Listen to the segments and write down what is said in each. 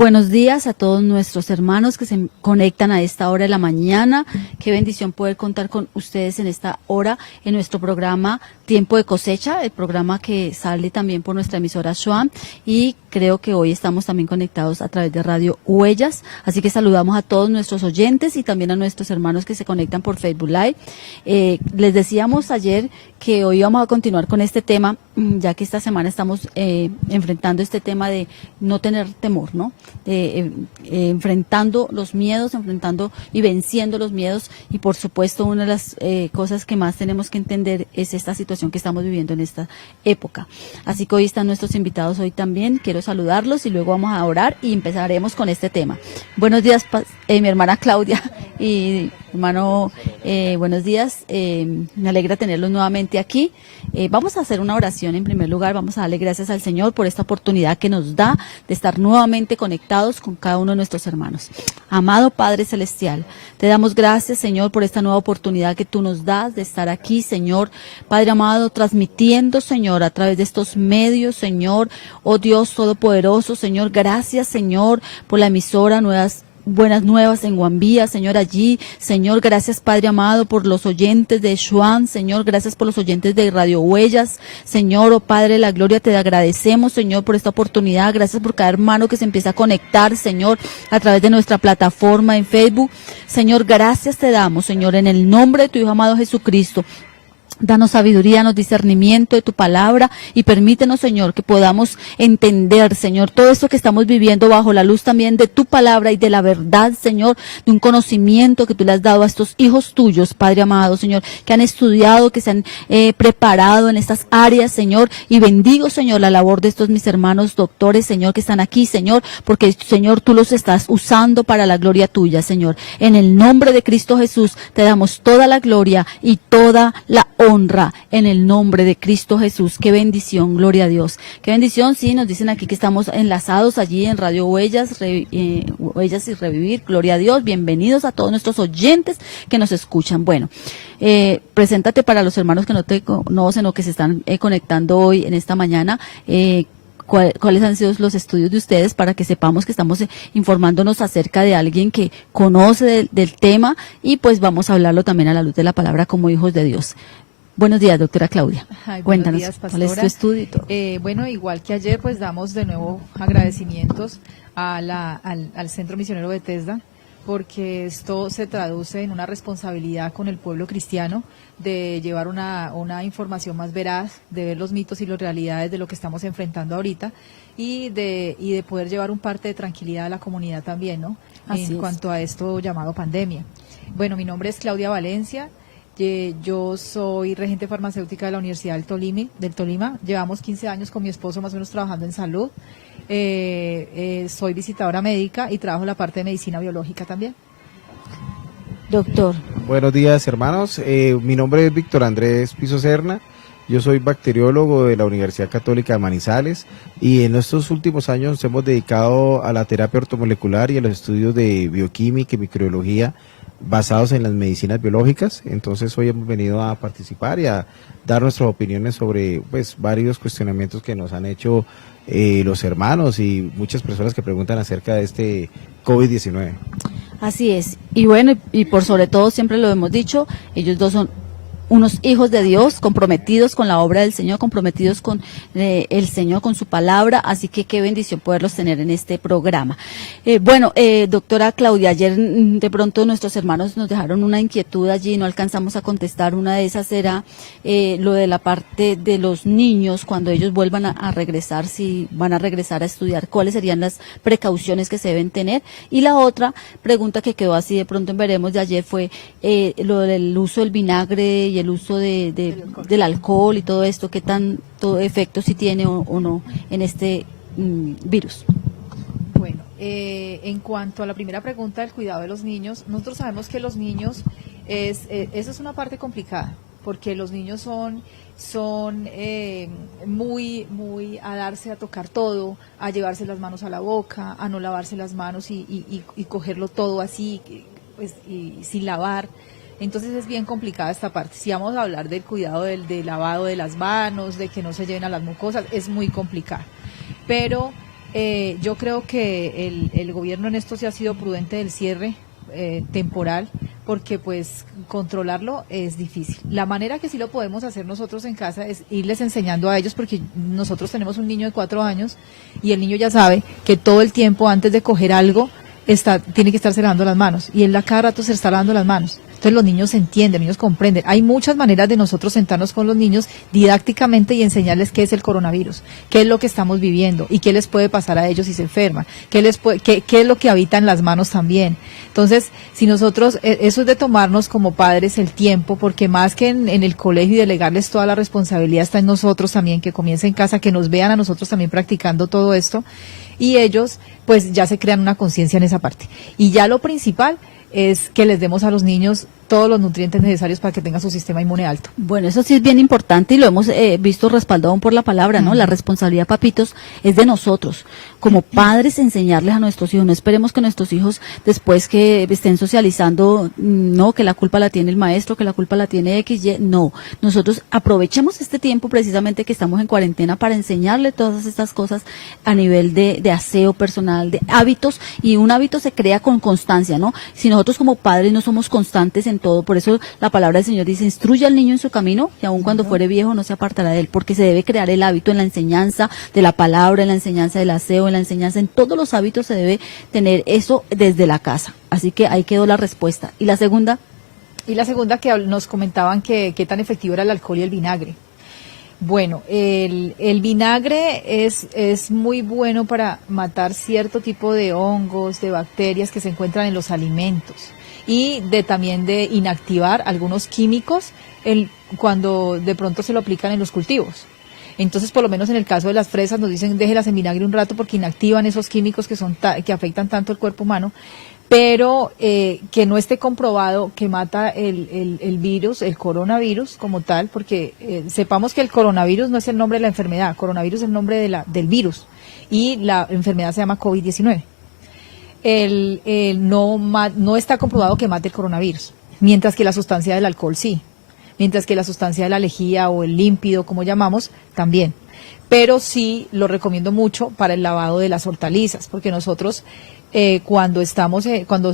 Buenos días a todos nuestros hermanos que se conectan a esta hora de la mañana. Qué bendición poder contar con ustedes en esta hora en nuestro programa Tiempo de Cosecha, el programa que sale también por nuestra emisora Shuam, y creo que hoy estamos también conectados a través de Radio Huellas. Así que saludamos a todos nuestros oyentes y también a nuestros hermanos que se conectan por Facebook Live. Les decíamos ayer que hoy vamos a continuar con este tema, ya que esta semana estamos enfrentando este tema de no tener temor, ¿no? Enfrentando los miedos, enfrentando y venciendo los miedos, y por supuesto una de las cosas que más tenemos que entender es esta situación que estamos viviendo en esta época. Así que hoy están nuestros invitados hoy también, quiero saludarlos y luego vamos a orar y empezaremos con este tema. Buenos días, mi hermana Claudia y hermano, buenos días, me alegra tenerlos nuevamente aquí. Vamos a hacer una oración en primer lugar, vamos a darle gracias al Señor por esta oportunidad que nos da de estar nuevamente conectados con cada uno de nuestros hermanos. Amado Padre Celestial, te damos gracias, Señor, por esta nueva oportunidad que tú nos das de estar aquí, Señor, Padre amado, transmitiendo, Señor, a través de estos medios, Señor, oh Dios Todopoderoso, Señor, gracias, Señor, por la emisora Buenas Nuevas en Guambía, Señor, allí, Señor, gracias Padre amado por los oyentes de Shuam, Señor, gracias por los oyentes de Radio Huellas, Señor, oh Padre de la Gloria, te agradecemos, Señor, por esta oportunidad, gracias por cada hermano que se empieza a conectar, Señor, a través de nuestra plataforma en Facebook, Señor, gracias te damos, Señor, en el nombre de tu Hijo amado Jesucristo. Danos sabiduría, danos discernimiento de tu palabra y permítenos, Señor, que podamos entender, Señor, todo esto que estamos viviendo bajo la luz también de tu palabra y de la verdad, Señor, de un conocimiento que tú le has dado a estos hijos tuyos, Padre amado, Señor, que han estudiado, que se han preparado en estas áreas, Señor, y bendigo, Señor, la labor de estos mis hermanos doctores, Señor, que están aquí, Señor, porque, Señor, tú los estás usando para la gloria tuya, Señor. En el nombre de Cristo Jesús te damos toda la gloria y toda la honra en el nombre de Cristo Jesús. Qué bendición, gloria a Dios. Qué bendición, sí, nos dicen aquí que estamos enlazados allí en Radio Huellas, Huellas y Revivir, gloria a Dios. Bienvenidos a todos nuestros oyentes que nos escuchan. Bueno, preséntate para los hermanos que no te conocen o que se están conectando hoy en esta mañana. ¿Cuáles han sido los estudios de ustedes para que sepamos que estamos informándonos acerca de alguien que conoce del tema y pues vamos a hablarlo también a la luz de la palabra como hijos de Dios? Buenos días, doctora Claudia. Ay, Cuéntanos, días, ¿cuál es tu estudio y todo? Bueno, igual que ayer, pues damos de nuevo agradecimientos al Centro Misionero Bethesda, porque esto se traduce en una responsabilidad con el pueblo cristiano de llevar una información más veraz, de ver los mitos y las realidades de lo que estamos enfrentando ahorita y de poder llevar un parte de tranquilidad a la comunidad también, ¿no? En cuanto a esto llamado pandemia. Bueno, mi nombre es Claudia Valencia. Yo soy regente farmacéutica de la Universidad del Tolima. Llevamos 15 años con mi esposo más o menos trabajando en salud. Soy visitadora médica y trabajo la parte de medicina biológica también. Doctor. Buenos días, hermanos. Mi nombre es Víctor Andrés Piso Serna. Yo soy bacteriólogo de la Universidad Católica de Manizales y en estos últimos años nos hemos dedicado a la terapia ortomolecular y a los estudios de bioquímica y microbiología basados en las medicinas biológicas. Entonces hoy hemos venido a participar y a dar nuestras opiniones sobre pues varios cuestionamientos que nos han hecho los hermanos y muchas personas que preguntan acerca de este COVID-19. Así es, y bueno, y por sobre todo siempre lo hemos dicho, ellos dos son unos hijos de Dios, comprometidos con la obra del Señor, comprometidos con el Señor, con su palabra, así que qué bendición poderlos tener en este programa. Doctora Claudia, ayer de pronto nuestros hermanos nos dejaron una inquietud allí, no alcanzamos a contestar. Una de esas era lo de la parte de los niños, cuando ellos vuelvan a regresar, si van a regresar a estudiar, cuáles serían las precauciones que se deben tener. Y la otra pregunta que quedó así de pronto en veremos de ayer fue lo del uso del vinagre y el uso del alcohol y todo esto, qué tanto efecto si tiene o no en este virus. Bueno, en cuanto a la primera pregunta del cuidado de los niños, nosotros sabemos que los niños, eso es una parte complicada, porque los niños son muy a darse a tocar todo, a llevarse las manos a la boca, a no lavarse las manos y cogerlo todo así, pues, y sin lavar. Entonces es bien complicada esta parte. Si vamos a hablar del cuidado del lavado de las manos, de que no se lleven a las mucosas, es muy complicado. Pero Yo creo que el gobierno en esto sí ha sido prudente del cierre temporal, porque pues controlarlo es difícil. La manera que sí lo podemos hacer nosotros en casa es irles enseñando a ellos, porque nosotros tenemos un niño de 4 años y el niño ya sabe que todo el tiempo antes de coger algo tiene que estarse lavando las manos, y él a cada rato se está lavando las manos. Entonces los niños entienden, los niños comprenden. Hay muchas maneras de nosotros sentarnos con los niños didácticamente y enseñarles qué es el coronavirus, qué es lo que estamos viviendo y qué les puede pasar a ellos si se enferman, qué es lo que habita en las manos también. Entonces, si nosotros, eso es de tomarnos como padres el tiempo, porque más que en el colegio y delegarles toda la responsabilidad está en nosotros también, que comience en casa, que nos vean a nosotros también practicando todo esto, y ellos pues ya se crean una conciencia en esa parte. Y ya lo principal es que les demos a los niños todos los nutrientes necesarios para que tengan su sistema inmune alto. Bueno, eso sí es bien importante y lo hemos visto respaldado por la palabra, ¿no? La responsabilidad, papitos, es de nosotros, como padres, enseñarles a nuestros hijos. No esperemos que nuestros hijos, después que estén socializando, no, que la culpa la tiene el maestro, que la culpa la tiene X, Y, no. Nosotros aprovechemos este tiempo precisamente que estamos en cuarentena para enseñarle todas estas cosas a nivel de aseo personal, de hábitos, y un hábito se crea con constancia, ¿no? Si nosotros como padres no somos constantes en todo, por eso la palabra del Señor dice, instruye al niño en su camino y aun cuando fuere viejo no se apartará de él, porque se debe crear el hábito en la enseñanza de la palabra, en la enseñanza del aseo, en la enseñanza, en todos los hábitos se debe tener eso desde la casa. Así que ahí quedó la respuesta. ¿Y la segunda? Y la segunda, que nos comentaban que qué tan efectivo era el alcohol y el vinagre. Bueno, el vinagre es muy bueno para matar cierto tipo de hongos, de bacterias que se encuentran en los alimentos, y también de inactivar algunos químicos cuando de pronto se lo aplican en los cultivos. Entonces, por lo menos en el caso de las fresas, nos dicen déjelas en vinagre un rato porque inactivan esos químicos que afectan tanto el cuerpo humano, pero que no esté comprobado que mata el virus, el coronavirus como tal, porque sepamos que el coronavirus no es el nombre de la enfermedad, coronavirus es el nombre del virus, y la enfermedad se llama COVID-19. No está comprobado que mate el coronavirus, mientras que la sustancia del alcohol sí, mientras que la sustancia de la lejía o el límpido, como llamamos, también. Pero sí lo recomiendo mucho para el lavado de las hortalizas, porque nosotros cuando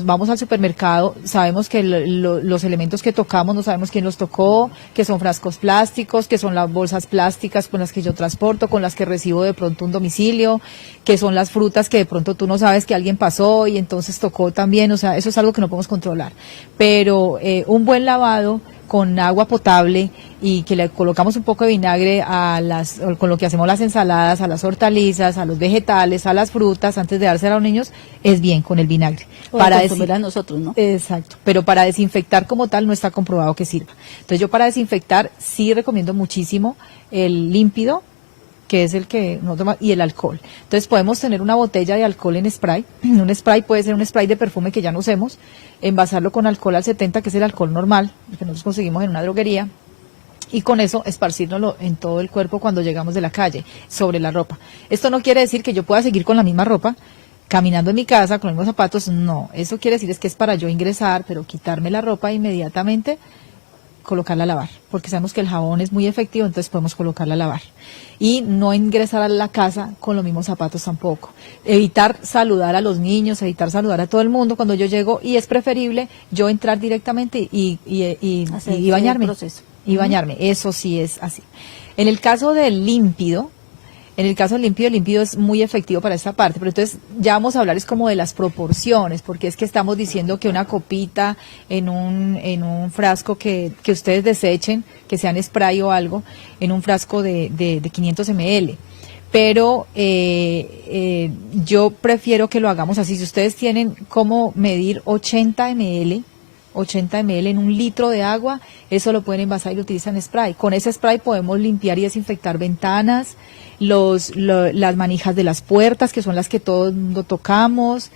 vamos al supermercado sabemos que los elementos que tocamos no sabemos quién los tocó, que son frascos plásticos, que son las bolsas plásticas con las que yo transporto, con las que recibo de pronto un domicilio, que son las frutas que de pronto tú no sabes que alguien pasó y entonces tocó también. O sea, eso es algo que no podemos controlar, pero un buen lavado con agua potable y que le colocamos un poco de vinagre con lo que hacemos las ensaladas, a las hortalizas, a los vegetales, a las frutas, antes de dársela a los niños, es bien con el vinagre. Para a nosotros, ¿no? Exacto, pero para desinfectar como tal no está comprobado que sirva. Entonces yo para desinfectar sí recomiendo muchísimo el límpido, que es el que no toma, y el alcohol. Entonces podemos tener una botella de alcohol en spray. Un spray puede ser un spray de perfume que ya no usemos, envasarlo con alcohol al 70, que es el alcohol normal, que nosotros conseguimos en una droguería, y con eso esparcírnoslo en todo el cuerpo cuando llegamos de la calle, sobre la ropa. Esto no quiere decir que yo pueda seguir con la misma ropa, caminando en mi casa, con los mismos zapatos, no. Eso quiere decir es que es para yo ingresar, pero quitarme la ropa inmediatamente, colocarla a lavar, porque sabemos que el jabón es muy efectivo, entonces podemos colocarla a lavar. Y no ingresar a la casa con los mismos zapatos tampoco. Evitar saludar a los niños, evitar saludar a todo el mundo cuando yo llego, y es preferible yo entrar directamente y bañarme. Y bañarme, eso sí es así. En el caso del límpido, el límpido es muy efectivo para esta parte, pero entonces ya vamos a hablar es como de las proporciones, porque es que estamos diciendo que una copita en un frasco que ustedes desechen, que sean spray o algo, en un frasco de 500 ml. Pero yo prefiero que lo hagamos así. Si ustedes tienen cómo medir 80 ml en un litro de agua, eso lo pueden envasar y lo utilizan spray. Con ese spray podemos limpiar y desinfectar ventanas, las manijas de las puertas, que son las que todo el mundo tocamos.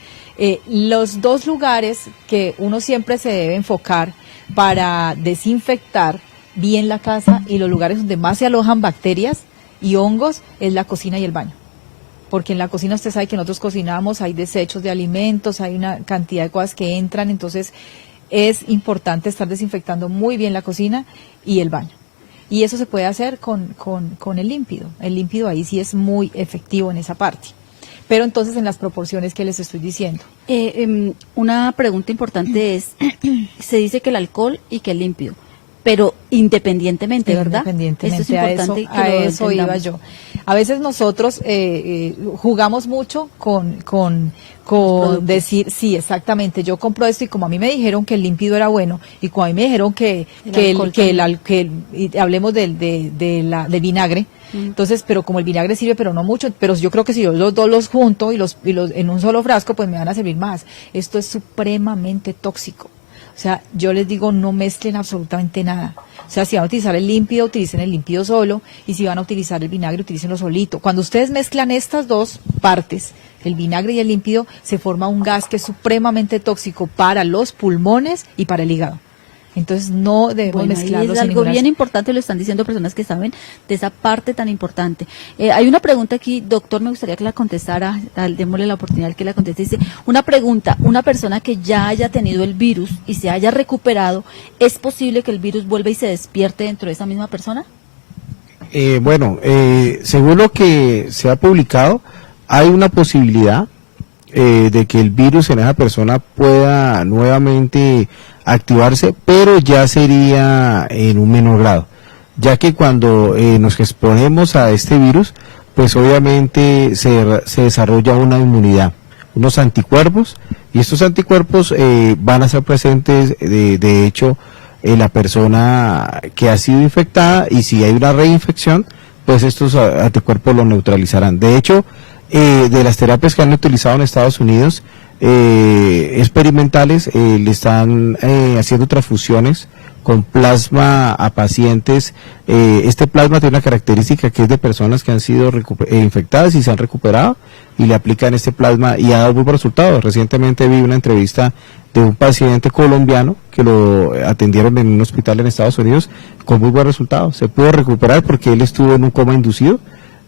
Los dos lugares que uno siempre se debe enfocar para desinfectar bien la casa y los lugares donde más se alojan bacterias y hongos es la cocina y el baño. Porque en la cocina usted sabe que nosotros cocinamos, hay desechos de alimentos, hay una cantidad de cosas que entran, entonces es importante estar desinfectando muy bien la cocina y el baño. Y eso se puede hacer con el límpido. El límpido ahí sí es muy efectivo en esa parte. pero entonces en las proporciones que les estoy diciendo. Una pregunta importante es, se dice que el alcohol y que el límpido, pero independientemente, ¿verdad? Independientemente, Esto es importante a que lo eso iba entendamos. yo. A veces nosotros jugamos mucho con decir, sí, exactamente, yo compro esto y como a mí me dijeron que el límpido era bueno y como a mí me dijeron y hablemos del vinagre, entonces, pero como el vinagre sirve, pero no mucho, pero yo creo que si yo los dos los junto y los en un solo frasco, pues me van a servir más. Esto es supremamente tóxico. O sea, yo les digo, no mezclen absolutamente nada. O sea, si van a utilizar el límpido, utilicen el límpido solo, y si van a utilizar el vinagre, utilícenlo solito. Cuando ustedes mezclan estas dos partes, el vinagre y el límpido, se forma un gas que es supremamente tóxico para los pulmones y para el hígado. Entonces no debemos Bueno, mezclarlos. ahí es algo bien importante, lo están diciendo personas que saben de esa parte tan importante. Hay una pregunta aquí, doctor, me gustaría que la contestara, démosle la oportunidad que la conteste. Dice, una pregunta, una persona que ya haya tenido el virus y se haya recuperado, ¿es posible que el virus vuelva y se despierte dentro de esa misma persona? Según lo que se ha publicado, hay una posibilidad de que el virus en esa persona pueda nuevamente activarse, pero ya sería en un menor grado, ya que cuando nos exponemos a este virus, pues obviamente se desarrolla una inmunidad, unos anticuerpos, y estos anticuerpos van a estar presentes, de hecho, en la persona que ha sido infectada, y si hay una reinfección, pues estos anticuerpos lo neutralizarán. De hecho, de las terapias que han utilizado en Estados Unidos, experimentales, le están haciendo transfusiones con plasma a pacientes. Este plasma tiene una característica que es de personas que han sido infectadas y se han recuperado, y le aplican este plasma y ha dado muy buenos resultados. Recientemente vi una entrevista de un paciente colombiano que lo atendieron en un hospital en Estados Unidos con muy buen resultado. Se pudo recuperar porque él estuvo en un coma inducido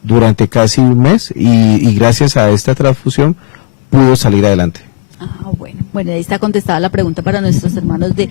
durante casi un mes y gracias a esta transfusión pudo salir adelante. Bueno, ahí está contestada la pregunta para nuestros hermanos de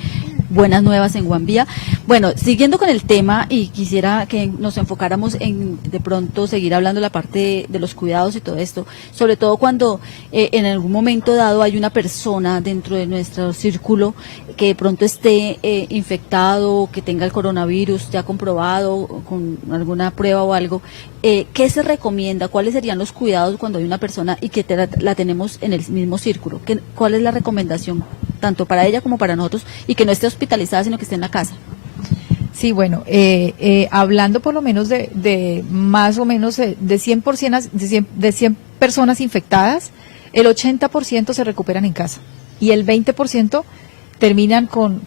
Buenas Nuevas en Guambía. Bueno, siguiendo con el tema, y quisiera que nos enfocáramos en de pronto seguir hablando de la parte de los cuidados y todo esto, sobre todo cuando en algún momento dado hay una persona dentro de nuestro círculo que de pronto esté infectado, que tenga el coronavirus ya comprobado con alguna prueba o algo. ¿Qué se recomienda? ¿Cuáles serían los cuidados cuando hay una persona y que la tenemos en el mismo círculo? ¿Cuál es la recomendación, tanto para ella como para nosotros, y que no esté hospitalizada, sino que esté en la casa? Sí, bueno, hablando por lo menos de más o menos de 100%, de 100 personas infectadas, el 80% se recuperan en casa y el 20% terminan con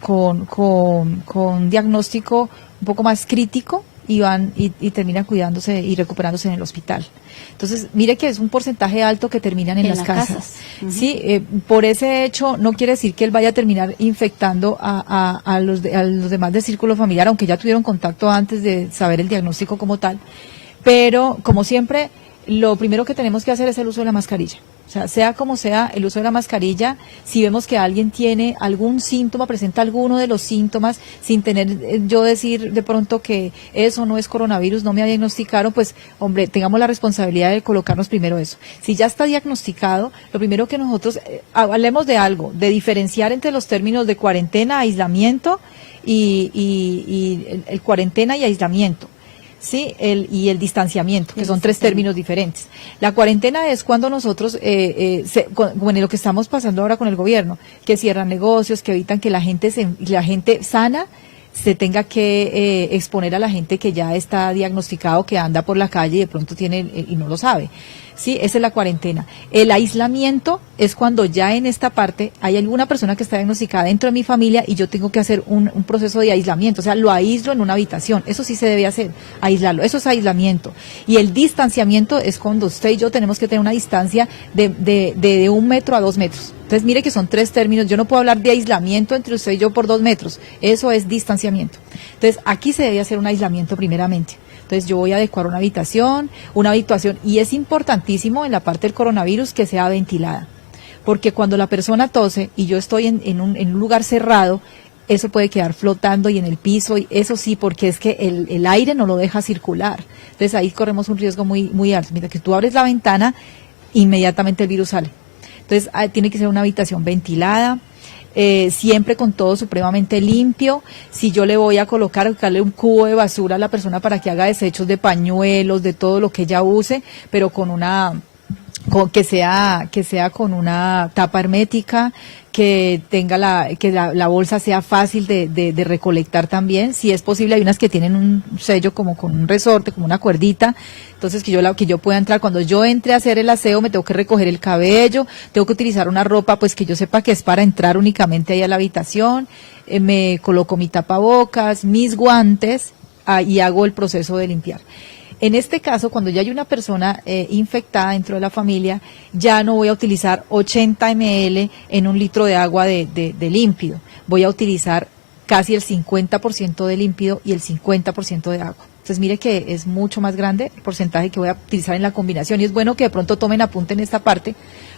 diagnóstico un poco más crítico y van y terminan cuidándose y recuperándose en el hospital. Entonces, mire que es un porcentaje alto que terminan en las casas. Uh-huh. Sí, por ese hecho no quiere decir que él vaya a terminar infectando a los demás del círculo familiar, aunque ya tuvieron contacto antes de saber el diagnóstico como tal. Pero, como siempre, lo primero que tenemos que hacer es el uso de la mascarilla. O sea como sea, el uso de la mascarilla, si vemos que alguien tiene algún síntoma, presenta alguno de los síntomas, sin tener yo decir de pronto que eso no es coronavirus, no me diagnosticaron, pues, hombre, tengamos la responsabilidad de colocarnos primero eso. Si ya está diagnosticado, lo primero que nosotros, hablemos de algo, de diferenciar entre los términos de cuarentena, aislamiento y el cuarentena y aislamiento. Sí, y el distanciamiento, que son tres términos diferentes. La cuarentena es cuando nosotros, bueno, lo que estamos pasando ahora con el gobierno, que cierran negocios, que evitan que la gente sana se tenga que exponer a la gente que ya está diagnosticado, que anda por la calle y de pronto tiene y no lo sabe. Sí, esa es la cuarentena. El aislamiento es cuando ya en esta parte hay alguna persona que está diagnosticada dentro de mi familia y yo tengo que hacer un proceso de aislamiento, o sea, lo aíslo en una habitación. Eso sí se debe hacer, aislarlo. Eso es aislamiento. Y el distanciamiento es cuando usted y yo tenemos que tener una distancia de 1 metro a 2 metros. Entonces, mire que son tres términos. Yo no puedo hablar de aislamiento entre usted y yo por 2 metros. Eso es distanciamiento. Entonces, aquí se debe hacer un aislamiento primeramente. Entonces yo voy a adecuar una habitación, y es importantísimo en la parte del coronavirus que sea ventilada, porque cuando la persona tose y yo estoy en un lugar cerrado, eso puede quedar flotando y en el piso, y eso sí, porque es que el aire no lo deja circular. Entonces ahí corremos un riesgo muy, muy alto. Mira, que tú abres la ventana inmediatamente el virus sale. Entonces tiene que ser una habitación ventilada, siempre con todo supremamente limpio. Si yo le voy a colocarle un cubo de basura a la persona para que haga desechos de pañuelos, de todo lo que ella use, pero que sea con una tapa hermética, que tenga la bolsa sea fácil de recolectar también. Si es posible, hay unas que tienen un sello como con un resorte, como una cuerdita, entonces que yo pueda entrar. Cuando yo entre a hacer el aseo, me tengo que recoger el cabello, tengo que utilizar una ropa pues que yo sepa que es para entrar únicamente ahí a la habitación, me coloco mi tapabocas, mis guantes, y hago el proceso de limpiar. En este caso, cuando ya hay una persona infectada dentro de la familia, ya no voy a utilizar 80 ml en un litro de agua de límpido. Voy a utilizar casi el 50% de límpido y el 50% de agua. Entonces, mire que es mucho más grande el porcentaje que voy a utilizar en la combinación. Y es bueno que de pronto tomen apunte en esta parte,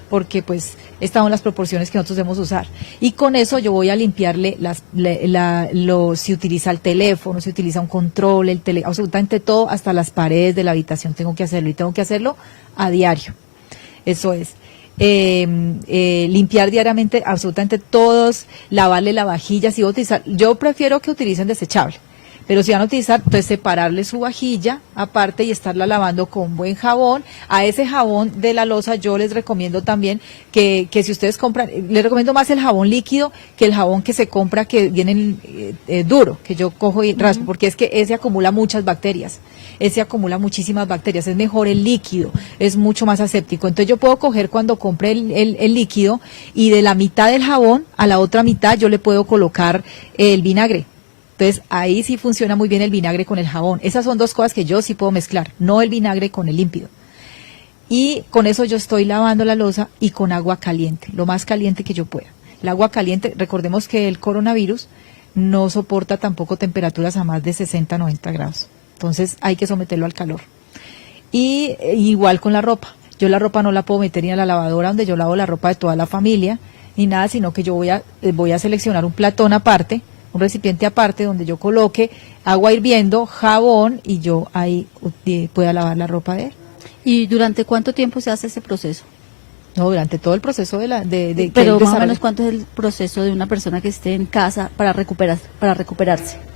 porque pues estas son las proporciones que nosotros debemos usar. Y con eso yo voy a limpiarle si utiliza el teléfono, si utiliza un control, absolutamente todo, hasta las paredes de la habitación tengo que hacerlo, y tengo que hacerlo a diario. Eso es. Limpiar diariamente absolutamente todos, lavarle la vajilla. Si voy a utilizar, yo prefiero que utilicen desechable. Pero si van a utilizar, entonces separarle su vajilla aparte y estarla lavando con buen jabón. A ese jabón de la loza yo les recomiendo también que si ustedes compran, les recomiendo más el jabón líquido que el jabón que se compra que viene duro, que yo cojo y raspo, porque es que ese acumula muchas bacterias. Ese acumula muchísimas bacterias, es mejor el líquido, es mucho más aséptico. Entonces yo puedo coger cuando compre el líquido, y de la mitad del jabón a la otra mitad yo le puedo colocar el vinagre. Entonces, ahí sí funciona muy bien el vinagre con el jabón. Esas son dos cosas que yo sí puedo mezclar, no el vinagre con el límpido. Y con eso yo estoy lavando la loza, y con agua caliente, lo más caliente que yo pueda. El agua caliente, recordemos que el coronavirus no soporta tampoco temperaturas a más de 60, 90 grados. Entonces, hay que someterlo al calor. Y igual con la ropa. Yo la ropa no la puedo meter ni a la lavadora donde yo lavo la ropa de toda la familia, ni nada, sino que yo voy a seleccionar un platón aparte, un recipiente aparte donde yo coloque agua hirviendo, jabón, y yo ahí pueda lavar la ropa de él. ¿Y durante cuánto tiempo se hace ese proceso? No, durante todo el proceso pero más o menos, ¿cuánto es el proceso de una persona que esté en casa para recuperarse?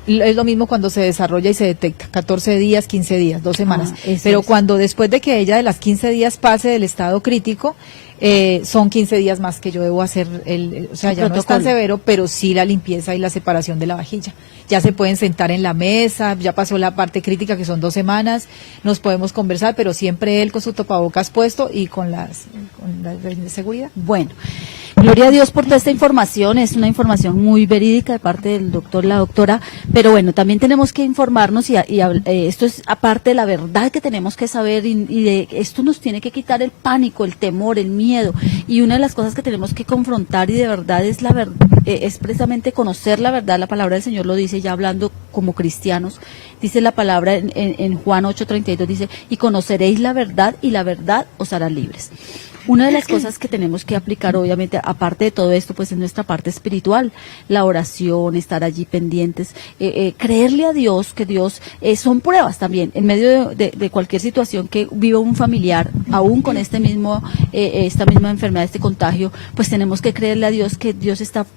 Es lo mismo cuando se desarrolla y se detecta, 14 días, 15 días, 2 semanas. Pero cuando después de que ella de las 15 días pase del estado crítico, son 15 días más que yo debo hacer o sea, ya no es tan severo, pero sí la limpieza y la separación de la vajilla. Ya se pueden sentar en la mesa, ya pasó la parte crítica que son 2 semanas, nos podemos conversar, pero siempre él con su tapabocas puesto y con la de seguridad. Bueno, gloria a Dios por toda esta información, es una información muy verídica de parte del doctor, la doctora, pero bueno, también tenemos que informarnos y esto es aparte de la verdad que tenemos que saber, y de esto nos tiene que quitar el pánico, el temor, el miedo, y una de las cosas que tenemos que confrontar y de verdad es la verdad, es precisamente conocer la verdad. La palabra del Señor lo dice, ya hablando como cristianos, dice la palabra en Juan 8:32, dice, y conoceréis la verdad, y la verdad os hará libres. Una de las cosas que tenemos que aplicar, obviamente, aparte de todo esto, pues es nuestra parte espiritual, la oración, estar allí pendientes, creerle a Dios, que Dios, son pruebas también, en medio de cualquier situación que viva un familiar, aún con esta misma enfermedad, este contagio, pues tenemos que creerle a Dios que Dios está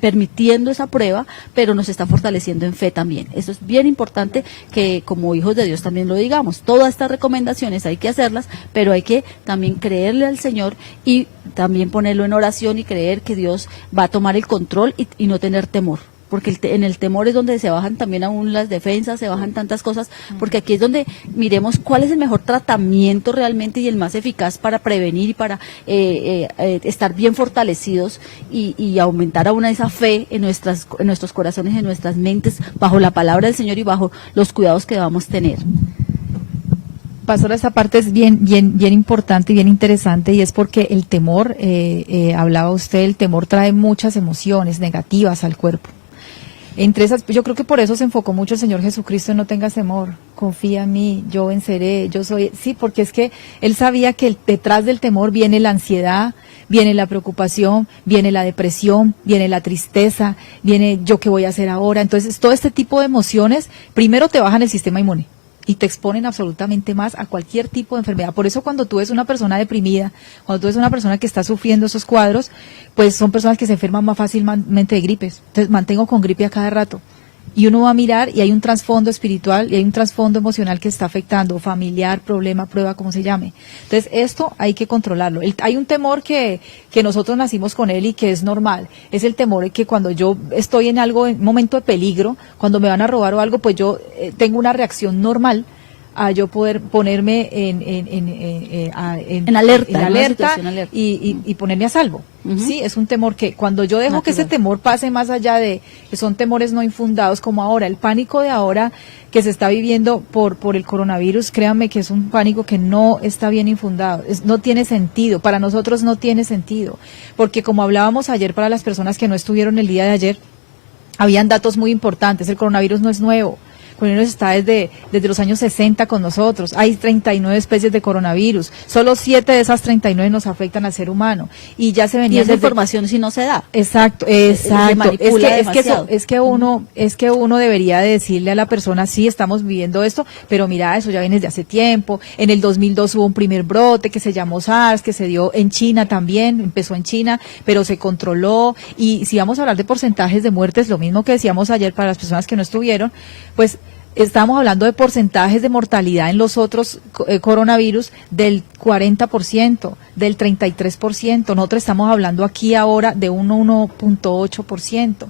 permitiendo esa prueba, pero nos está fortaleciendo en fe también. Eso es bien importante que como hijos de Dios también lo digamos. Todas estas recomendaciones hay que hacerlas, pero hay que también creerle al Señor y también ponerlo en oración y creer que Dios va a tomar el control y no tener temor. Porque en el temor es donde se bajan también aún las defensas, se bajan tantas cosas, porque aquí es donde miremos cuál es el mejor tratamiento realmente y el más eficaz para prevenir y para estar bien fortalecidos y aumentar aún esa fe en nuestros corazones, en nuestras mentes, bajo la palabra del Señor y bajo los cuidados que debamos tener. Pastora, esta parte es bien importante y bien interesante, y es porque el temor, hablaba usted, el temor trae muchas emociones negativas al cuerpo. Entre esas, yo creo que por eso se enfocó mucho el Señor Jesucristo en no tengas temor, confía en mí, yo venceré, yo soy, sí, porque es que Él sabía que detrás del temor viene la ansiedad, viene la preocupación, viene la depresión, viene la tristeza, viene yo qué voy a hacer ahora. Entonces, todo este tipo de emociones, primero te bajan el sistema inmune. y te exponen absolutamente más a cualquier tipo de enfermedad. Por eso cuando tú ves una persona deprimida, cuando tú ves una persona que está sufriendo esos cuadros, pues son personas que se enferman más fácilmente de gripes. Entonces mantengo con gripe a cada rato. Y uno va a mirar y hay un trasfondo espiritual y hay un trasfondo emocional que está afectando, familiar, problema, prueba, como se llame. Entonces esto hay que controlarlo. Hay un temor que nosotros nacimos con él y que es normal. Es el temor de que cuando yo estoy en algo, en un momento de peligro, cuando me van a robar o algo, pues yo tengo una reacción normal a yo poder ponerme En alerta, en en una alerta situación alerta. y ponerme a salvo. Ujú. Sí, es un temor que cuando yo dejo que ese Natural. temor pase más allá de que son temores no infundados como ahora, el pánico de ahora que se está viviendo por el coronavirus, créanme que es un pánico que no está bien infundado, no tiene sentido, para nosotros no tiene sentido, porque como hablábamos ayer para las personas que no estuvieron el día de ayer, habían datos muy importantes, el coronavirus no es nuevo. El coronavirus está desde los años 60 con nosotros. Hay 39 especies de coronavirus. Solo 7 de esas 39 nos afectan al ser humano. Y ya se Y venía esa información si no se da. Exacto, se exacto. manipula demasiado. Es que uno debería de decirle a la persona, sí, estamos viviendo esto, pero mira, eso ya viene desde hace tiempo. En el 2002 hubo un primer brote que se llamó SARS, que se dio en China también, empezó en China, pero se controló. Y si vamos a hablar de porcentajes de muertes, lo mismo que decíamos ayer para las personas que no estuvieron, pues estamos hablando de porcentajes de mortalidad en los otros coronavirus del 40%, del 33%. Nosotros estamos hablando aquí ahora de un 1.8%.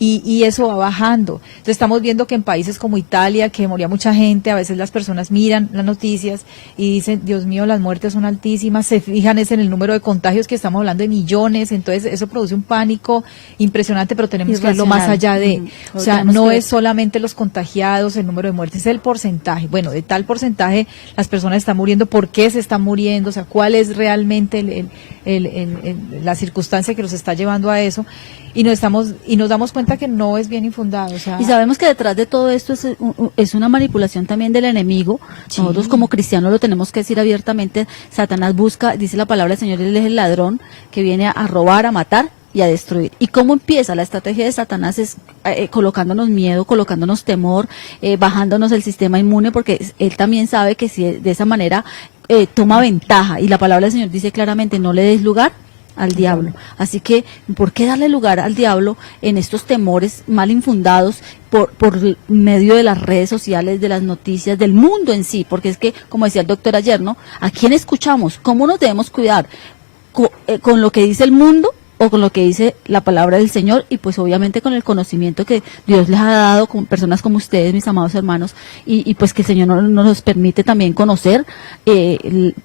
Y eso va bajando. Entonces estamos viendo que en países como Italia, que moría mucha gente, a veces las personas miran las noticias y dicen, Dios mío, las muertes son altísimas, se fijan es en el número de contagios, que estamos hablando de millones, entonces eso produce un pánico impresionante, pero tenemos que verlo más allá de, o sea, no es solamente los contagiados, el número de muertes, es el porcentaje. Bueno, de tal porcentaje las personas están muriendo, ¿por qué se están muriendo? O sea, ¿cuál es realmente la circunstancia que nos está llevando a eso? Y nos damos cuenta que no es bien infundado. O sea, y sabemos que detrás de todo esto es una manipulación también del enemigo. Sí. Nosotros como cristianos lo tenemos que decir abiertamente. Satanás busca, dice la palabra del Señor, él es el ladrón que viene a robar, a matar y a destruir. ¿Y cómo empieza? La estrategia de Satanás es colocándonos miedo, colocándonos temor, bajándonos el sistema inmune, porque él también sabe que si de esa manera toma ventaja. Y la palabra del Señor dice claramente, no le des lugar al diablo. Así que, ¿por qué darle lugar al diablo en estos temores mal infundados por medio de las redes sociales, de las noticias, del mundo en sí? Porque es que, como decía el doctor ayer, ¿no? ¿A quién escuchamos? ¿Cómo nos debemos cuidar? ¿Con lo que dice el mundo o con lo que dice la palabra del Señor? Y pues obviamente con el conocimiento que Dios les ha dado con personas como ustedes, mis amados hermanos, y pues que el Señor nos permite también conocer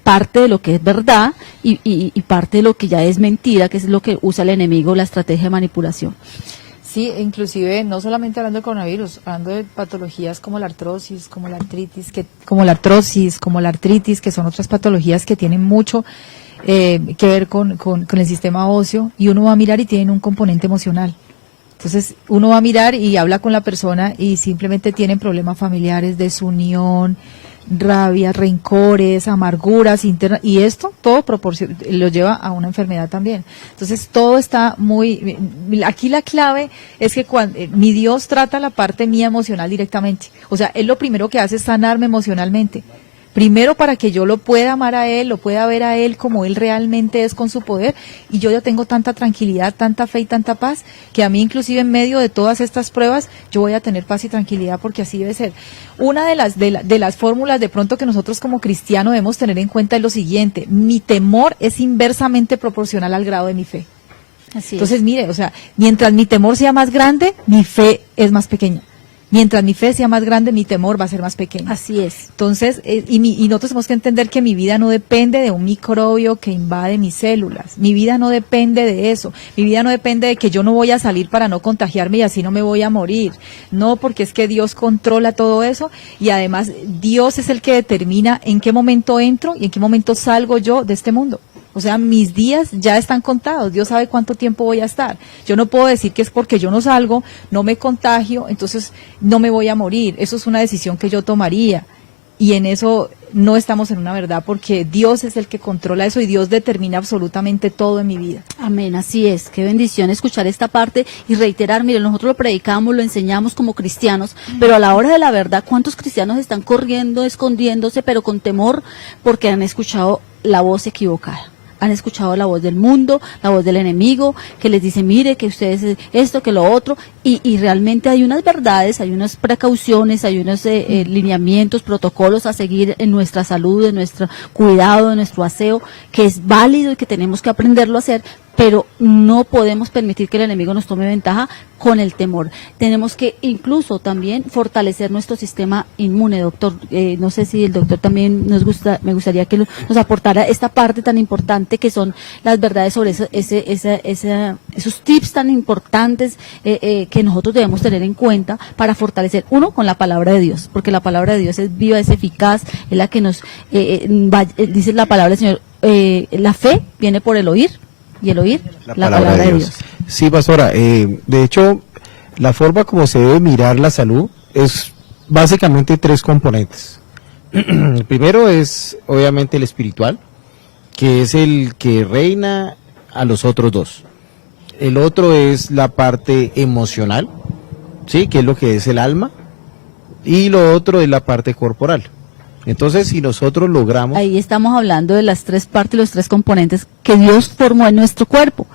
parte de lo que es verdad y parte de lo que ya es mentira, que es lo que usa el enemigo, la estrategia de manipulación. sí, inclusive no solamente hablando de coronavirus, hablando de patologías como la artrosis, como la artritis, que son otras patologías que tienen mucho que ver con el sistema óseo, y uno va a mirar y tienen un componente emocional. Entonces uno va a mirar y habla con la persona y simplemente tienen problemas familiares, desunión, rabia, rencores, amarguras internas, y esto todo lo lleva a una enfermedad también. Entonces todo está muy, aquí la clave es que cuando mi Dios trata la parte mía emocional directamente, o sea, Él lo primero que hace es sanarme emocionalmente. Primero para que yo lo pueda amar a Él, lo pueda ver a Él como Él realmente es con su poder, y yo ya tengo tanta tranquilidad, tanta fe y tanta paz, que a mí inclusive en medio de todas estas pruebas yo voy a tener paz y tranquilidad, porque así debe ser. Una de las fórmulas de pronto que nosotros como cristianos debemos tener en cuenta es lo siguiente: mi temor es inversamente proporcional al grado de mi fe. Así Entonces, mire, o sea, mientras mi temor sea más grande, mi fe es más pequeña. Mientras mi fe sea más grande, mi temor va a ser más pequeño. Así es. Entonces, y nosotros tenemos que entender que mi vida no depende de un microbio que invade mis células. Mi vida no depende de eso. Mi vida no depende de que yo no voy a salir para no contagiarme y así no me voy a morir. No, porque es que Dios controla todo eso, y además Dios es el que determina en qué momento entro y en qué momento salgo yo de este mundo. O sea, mis días ya están contados. Dios sabe cuánto tiempo voy a estar. Yo no puedo decir que es porque yo no salgo, no me contagio, entonces no me voy a morir. Eso es una decisión que yo tomaría. Y en eso no estamos en una verdad, porque Dios es el que controla eso y Dios determina absolutamente todo en mi vida. Amén, así es. Qué bendición escuchar esta parte y reiterar, mire, nosotros lo predicamos, lo enseñamos como cristianos, pero a la hora de la verdad, ¿cuántos cristianos están corriendo, escondiéndose, pero con temor porque han escuchado la voz equivocada? Han escuchado la voz del mundo, la voz del enemigo, que les dice, mire, que ustedes esto, que lo otro, y realmente hay unas verdades, hay unas precauciones, hay unos lineamientos, protocolos a seguir en nuestra salud, en nuestro cuidado, en nuestro aseo, que es válido y que tenemos que aprenderlo a hacer, pero no podemos permitir que el enemigo nos tome ventaja con el temor. Tenemos que incluso también fortalecer nuestro sistema inmune, doctor. No sé si el doctor también me gustaría que nos aportara esta parte tan importante que son las verdades sobre esos tips tan importantes que nosotros debemos tener en cuenta para fortalecer, uno, con la palabra de Dios, porque la palabra de Dios es viva, es eficaz, es la que nos dice la palabra del Señor, la fe viene por el oír, y el oír la palabra de Dios. Sí, pastora, de hecho, la forma como se debe mirar la salud es básicamente tres componentes. El primero es obviamente el espiritual, que es el que reina a los otros dos. El otro es la parte emocional, ¿sí?, que es lo que es el alma, y lo otro es la parte corporal. Entonces, si nosotros logramos... Ahí estamos hablando de las tres partes, los tres componentes que Dios formó en nuestro cuerpo.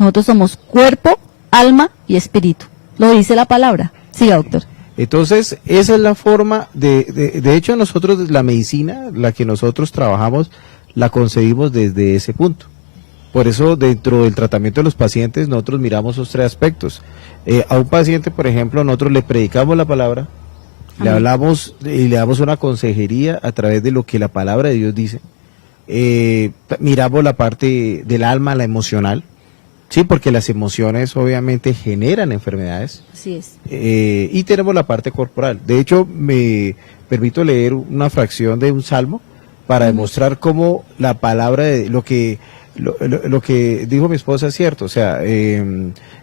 Nosotros somos cuerpo, alma y espíritu. Lo dice la palabra. Sí, doctor. Entonces, esa es la forma de hecho, nosotros, la medicina, la que nosotros trabajamos, la concebimos desde ese punto. Por eso, dentro del tratamiento de los pacientes, nosotros miramos esos tres aspectos. A un paciente, por ejemplo, nosotros le predicamos la palabra, le hablamos y le damos una consejería a través de lo que la palabra de Dios dice. Miramos la parte del alma, la emocional, sí, porque las emociones obviamente generan enfermedades. Así es. Y tenemos la parte corporal. De hecho, me permito leer una fracción de un salmo para demostrar cómo la palabra de lo que dijo mi esposa es cierto. O sea,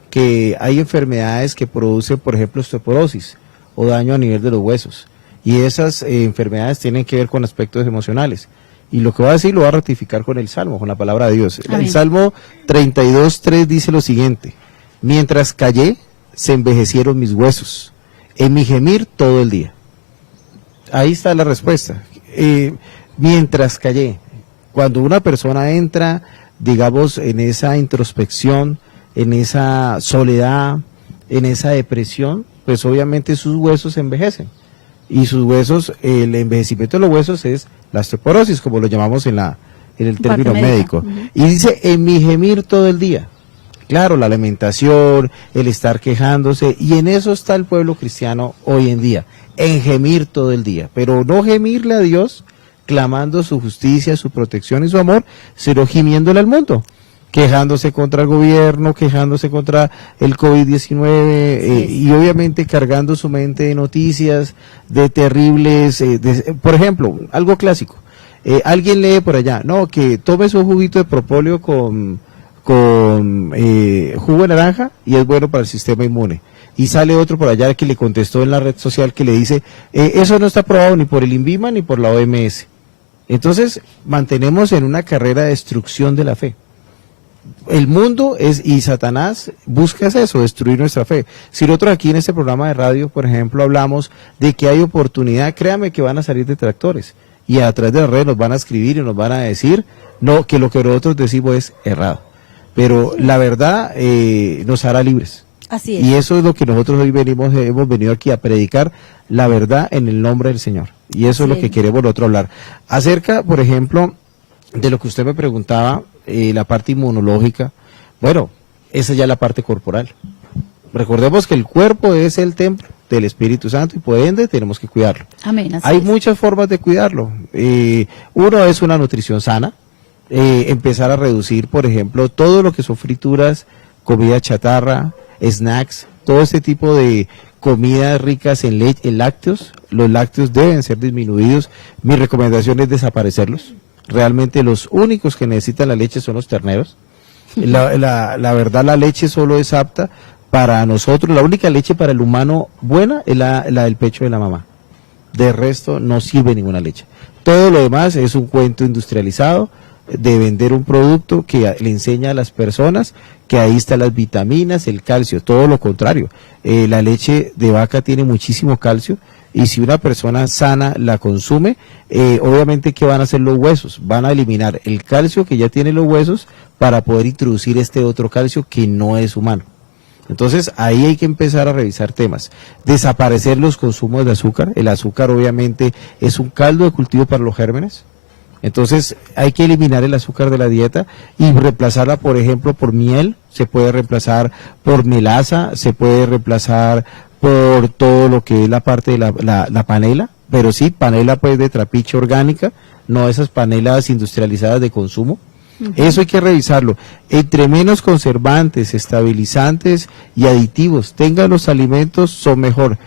que hay enfermedades que producen, por ejemplo, osteoporosis o daño a nivel de los huesos, y esas enfermedades tienen que ver con aspectos emocionales, y lo que va a decir lo va a ratificar con el Salmo, con la palabra de Dios. Amén. El Salmo 32:3 dice lo siguiente: mientras callé, se envejecieron mis huesos, en mi gemir todo el día. Ahí está la respuesta. Mientras callé, cuando una persona entra, digamos, en esa introspección, en esa soledad, en esa depresión, pues obviamente sus huesos se envejecen. Y sus huesos, el envejecimiento de los huesos es la osteoporosis, como lo llamamos en el término médico. Y dice, en mi gemir todo el día. Claro, la alimentación, el estar quejándose, y en eso está el pueblo cristiano hoy en día, en gemir todo el día, pero no gemirle a Dios, clamando su justicia, su protección y su amor, sino gimiéndole al mundo, quejándose contra el gobierno, quejándose contra el COVID-19, y obviamente cargando su mente de noticias, de terribles, por ejemplo, algo clásico, alguien lee por allá, no, que tome su juguito de propóleo con jugo de naranja y es bueno para el sistema inmune. Y sale otro por allá que le contestó en la red social que le dice, eso no está aprobado ni por el INVIMA ni por la OMS. Entonces, mantenemos en una carrera de destrucción de la fe. El mundo y Satanás busca eso, destruir nuestra fe. Si nosotros aquí en este programa de radio, por ejemplo, hablamos de que hay oportunidad, créame que van a salir detractores. Y a través de las redes nos van a escribir y nos van a decir no, que lo que nosotros decimos es errado. Pero la verdad nos hará libres. Así es. Y eso es lo que nosotros hoy hemos venido aquí a predicar, la verdad en el nombre del Señor. Y eso es lo que queremos nosotros hablar. Acerca, por ejemplo, de lo que usted me preguntaba, la parte inmunológica, bueno, esa ya es la parte corporal. Recordemos que el cuerpo es el templo del Espíritu Santo y por ende tenemos que cuidarlo. Amén. Hay muchas formas de cuidarlo. Uno es una nutrición sana, empezar a reducir, por ejemplo, todo lo que son frituras, comida chatarra, snacks, todo este tipo de comidas ricas en lácteos. Los lácteos deben ser disminuidos. Mi recomendación es desaparecerlos. Realmente los únicos que necesitan la leche son los terneros. La verdad, la leche solo es apta para nosotros. La única leche para el humano buena es la del pecho de la mamá. De resto no sirve ninguna leche. Todo lo demás es un cuento industrializado de vender un producto que le enseña a las personas que ahí están las vitaminas, el calcio, todo lo contrario. La leche de vaca tiene muchísimo calcio y si una persona sana la consume, obviamente ¿qué van a hacer los huesos? Van a eliminar el calcio que ya tienen los huesos para poder introducir este otro calcio que no es humano. Entonces ahí hay que empezar a revisar temas. Desaparecer los consumos de azúcar. El azúcar obviamente es un caldo de cultivo para los gérmenes. Entonces hay que eliminar el azúcar de la dieta y reemplazarla, por ejemplo, por miel, se puede reemplazar por melaza, se puede reemplazar por todo lo que es la parte de la panela, pero sí, panela pues de trapiche orgánica, no esas panelas industrializadas de consumo. Eso hay que revisarlo. Entre menos conservantes, estabilizantes y aditivos tengan los alimentos, son mejor.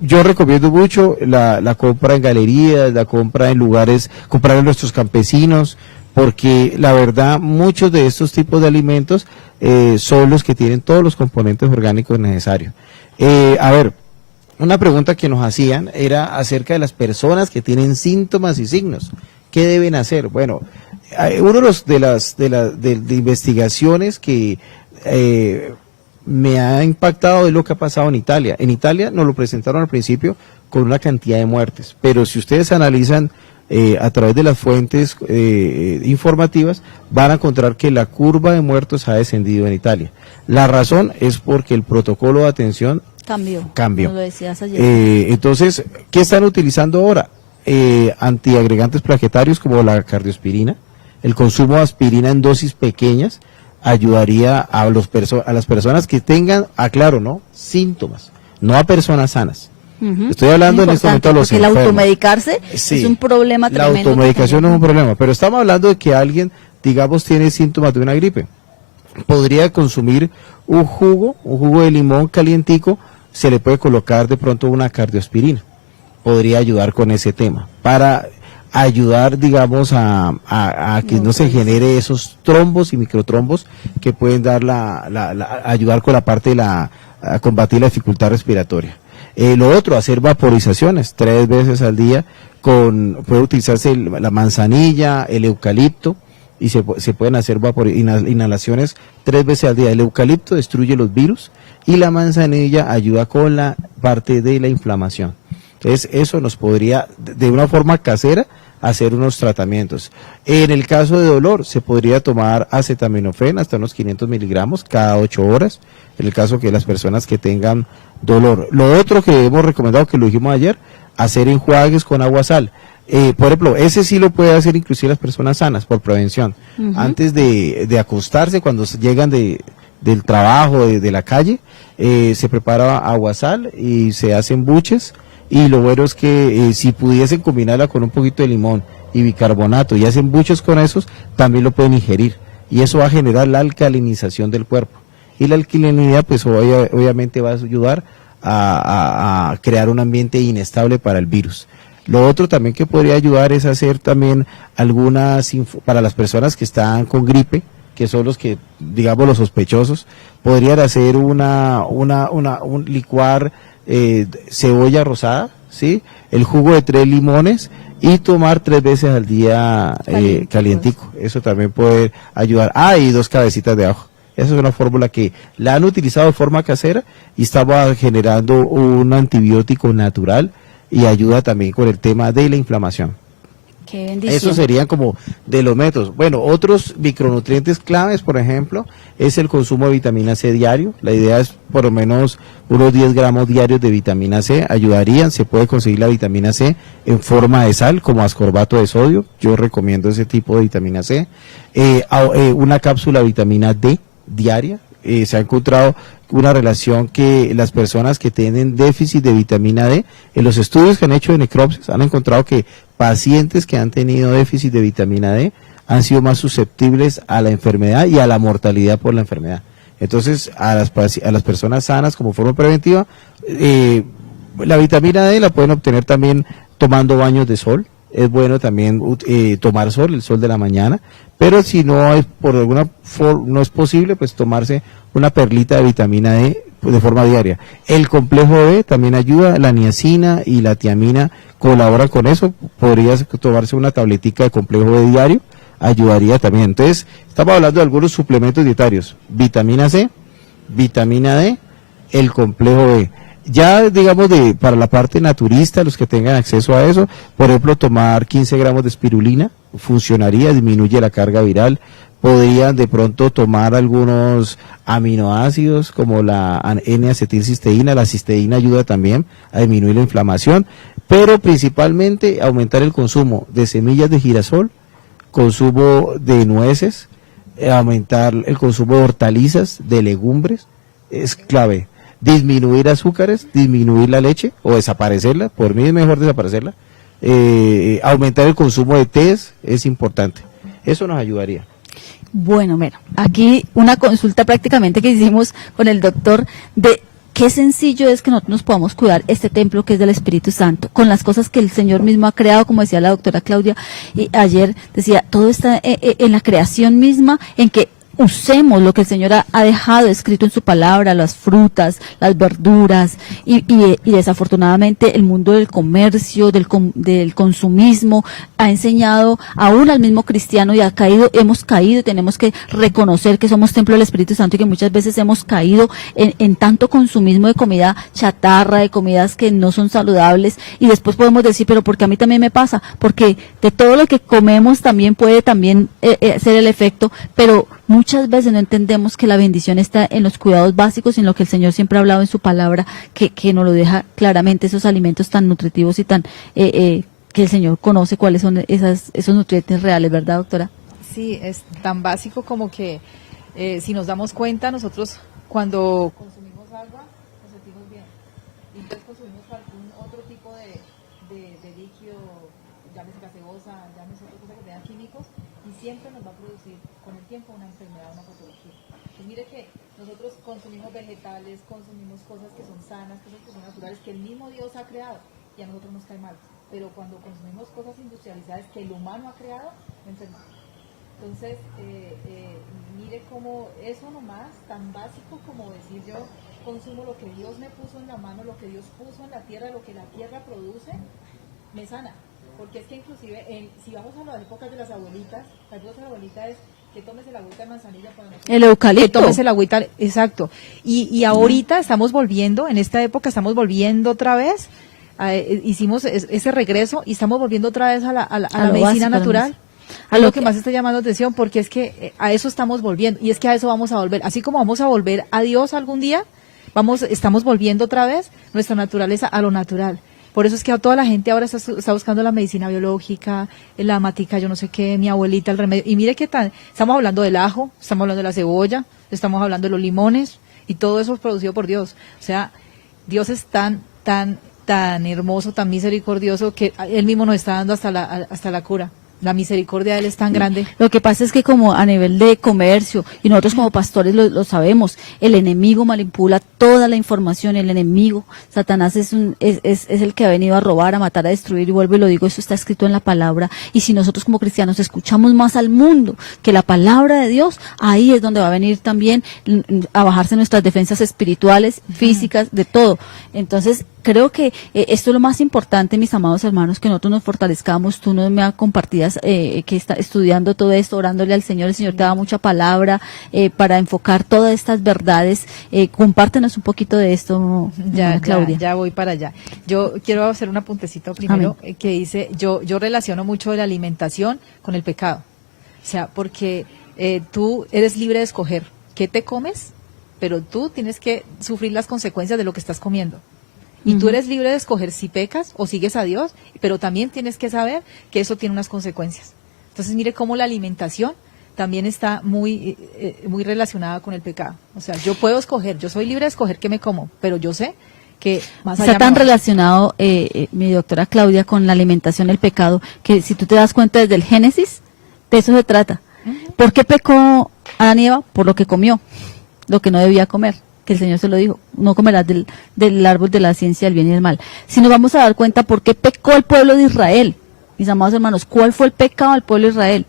Yo recomiendo mucho la compra en galerías, la compra en lugares, comprar a nuestros campesinos, porque la verdad muchos de estos tipos de alimentos son los que tienen todos los componentes orgánicos necesarios. A ver, una pregunta que nos hacían era acerca de las personas que tienen síntomas y signos. ¿Qué deben hacer? Bueno, uno de las investigaciones que me ha impactado es lo que ha pasado en Italia. En Italia nos lo presentaron al principio con una cantidad de muertes, pero si ustedes analizan a través de las fuentes informativas, van a encontrar que la curva de muertos ha descendido en Italia. La razón es porque el protocolo de atención cambió. Nos lo decías ayer. Entonces, ¿qué están utilizando ahora? Antiagregantes plaquetarios como la cardioaspirina. El consumo de aspirina en dosis pequeñas ayudaría a las personas que tengan, aclaro, ¿no? Síntomas, no a personas sanas. Estoy hablando en este momento de los enfermos. El automedicarse sí, es un problema tremendo. La automedicación no es un problema, pero estamos hablando de que alguien, digamos, tiene síntomas de una gripe. Podría consumir un jugo de limón calientico, se le puede colocar de pronto una cardioaspirina. Podría ayudar con ese tema, para ayudar, digamos, a que no se genere esos trombos y microtrombos que pueden dar ayudar con la parte de a combatir la dificultad respiratoria. Lo otro, hacer vaporizaciones 3 veces al día, puede utilizarse la manzanilla, el eucalipto, y se pueden hacer inhalaciones 3 veces al día. El eucalipto destruye los virus y la manzanilla ayuda con la parte de la inflamación. Entonces eso nos podría, de una forma casera, hacer unos tratamientos. En el caso de dolor, se podría tomar acetaminofén hasta unos 500 miligramos cada 8 horas, en el caso que las personas que tengan dolor. Lo otro que hemos recomendado, que lo dijimos ayer, hacer enjuagues con agua-sal. Por ejemplo, ese sí lo puede hacer inclusive las personas sanas, por prevención. Antes de acostarse, cuando llegan del trabajo, de la calle, se prepara agua-sal y se hacen buches. Y lo bueno es que si pudiesen combinarla con un poquito de limón y bicarbonato y hacen buches con esos, también lo pueden ingerir. Y eso va a generar la alcalinización del cuerpo. Y la alcalinidad, pues obviamente va a ayudar a crear un ambiente inestable para el virus. Lo otro también que podría ayudar es hacer también para las personas que están con gripe, que son los que, digamos, los sospechosos, podrían hacer un licuar cebolla rosada, ¿sí? El jugo de 3 limones y tomar 3 veces al día calientico. Eso también puede ayudar. Y 2 cabecitas de ajo. Esa es una fórmula que la han utilizado de forma casera y estaba generando un antibiótico natural y ayuda también con el tema de la inflamación. Qué bendición. Eso serían como de los métodos. Bueno, otros micronutrientes claves, por ejemplo, es el consumo de vitamina C diario. La idea es por lo menos unos 10 gramos diarios de vitamina C. Ayudarían, se puede conseguir la vitamina C en forma de sal, como ascorbato de sodio. Yo recomiendo ese tipo de vitamina C. Una cápsula de vitamina D diaria. Se ha encontrado una relación que las personas que tienen déficit de vitamina D, en los estudios que han hecho de necropsias, han encontrado que pacientes que han tenido déficit de vitamina D han sido más susceptibles a la enfermedad y a la mortalidad por la enfermedad. Entonces, a las personas sanas como forma preventiva, la vitamina D la pueden obtener también tomando baños de sol. Es bueno también tomar sol, el sol de la mañana, pero si no es por alguna forma no es posible, pues tomarse una perlita de vitamina D de forma diaria. El complejo B también ayuda, la niacina y la tiamina colaboran con eso, podría tomarse una tabletica de complejo B diario, ayudaría también. Entonces, estamos hablando de algunos suplementos dietarios, vitamina C, vitamina D, el complejo B. Ya, digamos, para la parte naturista, los que tengan acceso a eso, por ejemplo, tomar 15 gramos de espirulina, funcionaría, disminuye la carga viral. Podrían de pronto tomar algunos aminoácidos como la N-acetilcisteína, la cisteína ayuda también a disminuir la inflamación, pero principalmente aumentar el consumo de semillas de girasol, consumo de nueces, aumentar el consumo de hortalizas, de legumbres, es clave. Disminuir azúcares, disminuir la leche o desaparecerla, por mí es mejor desaparecerla. Aumentar el consumo de tés es importante, eso nos ayudaría. Bueno, mira, aquí una consulta prácticamente que hicimos con el doctor de qué sencillo es que nosotros nos podamos cuidar este templo que es del Espíritu Santo, con las cosas que el Señor mismo ha creado, como decía la doctora Claudia, y ayer decía, todo está en la creación misma, en que usemos lo que el Señor ha dejado escrito en su palabra, las frutas, las verduras, y desafortunadamente el mundo del comercio, del consumismo, ha enseñado aún al mismo cristiano y hemos caído y tenemos que reconocer que somos templo del Espíritu Santo y que muchas veces hemos caído en tanto consumismo de comida chatarra, de comidas que no son saludables, y después podemos decir, pero porque a mí también me pasa, porque de todo lo que comemos también puede también ser el efecto, pero muchas veces no entendemos que la bendición está en los cuidados básicos, en lo que el Señor siempre ha hablado en su palabra, que nos lo deja claramente, esos alimentos tan nutritivos y tan que el Señor conoce cuáles son esos nutrientes reales, ¿verdad, doctora? Sí, es tan básico como que si nos damos cuenta, nosotros cuando consumimos agua nos sentimos bien. Y entonces consumimos algún otro tipo de líquido, llámese gaseosa, llámese otra cosa que tenga químicos, y siempre nos va a producir con el tiempo una enfermedad, una patología. Pues mire que nosotros consumimos vegetales, consumimos cosas que son sanas, cosas que son naturales, que el mismo Dios ha creado, y a nosotros nos cae mal. Pero cuando consumimos cosas industrializadas que el humano ha creado, me enferma. Entonces, mire cómo eso nomás, tan básico como decir yo consumo lo que Dios me puso en la mano, lo que Dios puso en la tierra, lo que la tierra produce, me sana. Porque es que inclusive, si vamos a las épocas de las abuelitas, la época de la abuelita es que tomes el agüita de manzanilla para nosotros. El eucalipto. Que tomes el agüita, exacto. Y ahorita estamos volviendo, en esta época estamos volviendo otra vez, hicimos ese regreso y estamos volviendo otra vez a la medicina natural. A lo que más está llamando atención, porque es que a eso estamos volviendo, y es que a eso vamos a volver. Así como vamos a volver a Dios algún día, estamos volviendo otra vez nuestra naturaleza a lo natural. Por eso es que a toda la gente ahora está buscando la medicina biológica, la matica, yo no sé qué, mi abuelita, el remedio. Y mire qué tal, estamos hablando del ajo, estamos hablando de la cebolla, estamos hablando de los limones, y todo eso es producido por Dios. O sea, Dios es tan hermoso, tan misericordioso, que Él mismo nos está dando hasta la cura. La misericordia de Él es tan grande. Lo que pasa es que como a nivel de comercio, y nosotros como pastores lo sabemos, el enemigo manipula toda la información, el enemigo, Satanás es el que ha venido a robar, a matar, a destruir, y vuelvo y lo digo, eso está escrito en la palabra, y si nosotros como cristianos escuchamos más al mundo que la palabra de Dios, ahí es donde va a venir también a bajarse nuestras defensas espirituales, físicas, de todo. Entonces, creo que esto es lo más importante, mis amados hermanos, que nosotros nos fortalezcamos. Tú no me compartías que está estudiando todo esto, orándole al Señor. El Señor te da mucha palabra para enfocar todas estas verdades. Compártenos un poquito de esto, Claudia. Ya voy para allá. Yo quiero hacer un apuntecito primero que dice, yo relaciono mucho de la alimentación con el pecado. O sea, porque tú eres libre de escoger qué te comes, pero tú tienes que sufrir las consecuencias de lo que estás comiendo. Y tú eres libre de escoger si pecas o sigues a Dios, pero también tienes que saber que eso tiene unas consecuencias. Entonces, mire cómo la alimentación también está muy relacionada con el pecado. O sea, yo puedo escoger, yo soy libre de escoger qué me como, pero yo sé que más allá está tan relacionado, mi doctora Claudia, con la alimentación, el pecado, que si tú te das cuenta desde el Génesis, de eso se trata. ¿Por qué pecó Adán y Eva? Por lo que comió, lo que no debía comer, que el Señor se lo dijo, no comerás del árbol de la ciencia del bien y del mal. Si nos vamos a dar cuenta por qué pecó el pueblo de Israel, mis amados hermanos, ¿cuál fue el pecado del pueblo de Israel?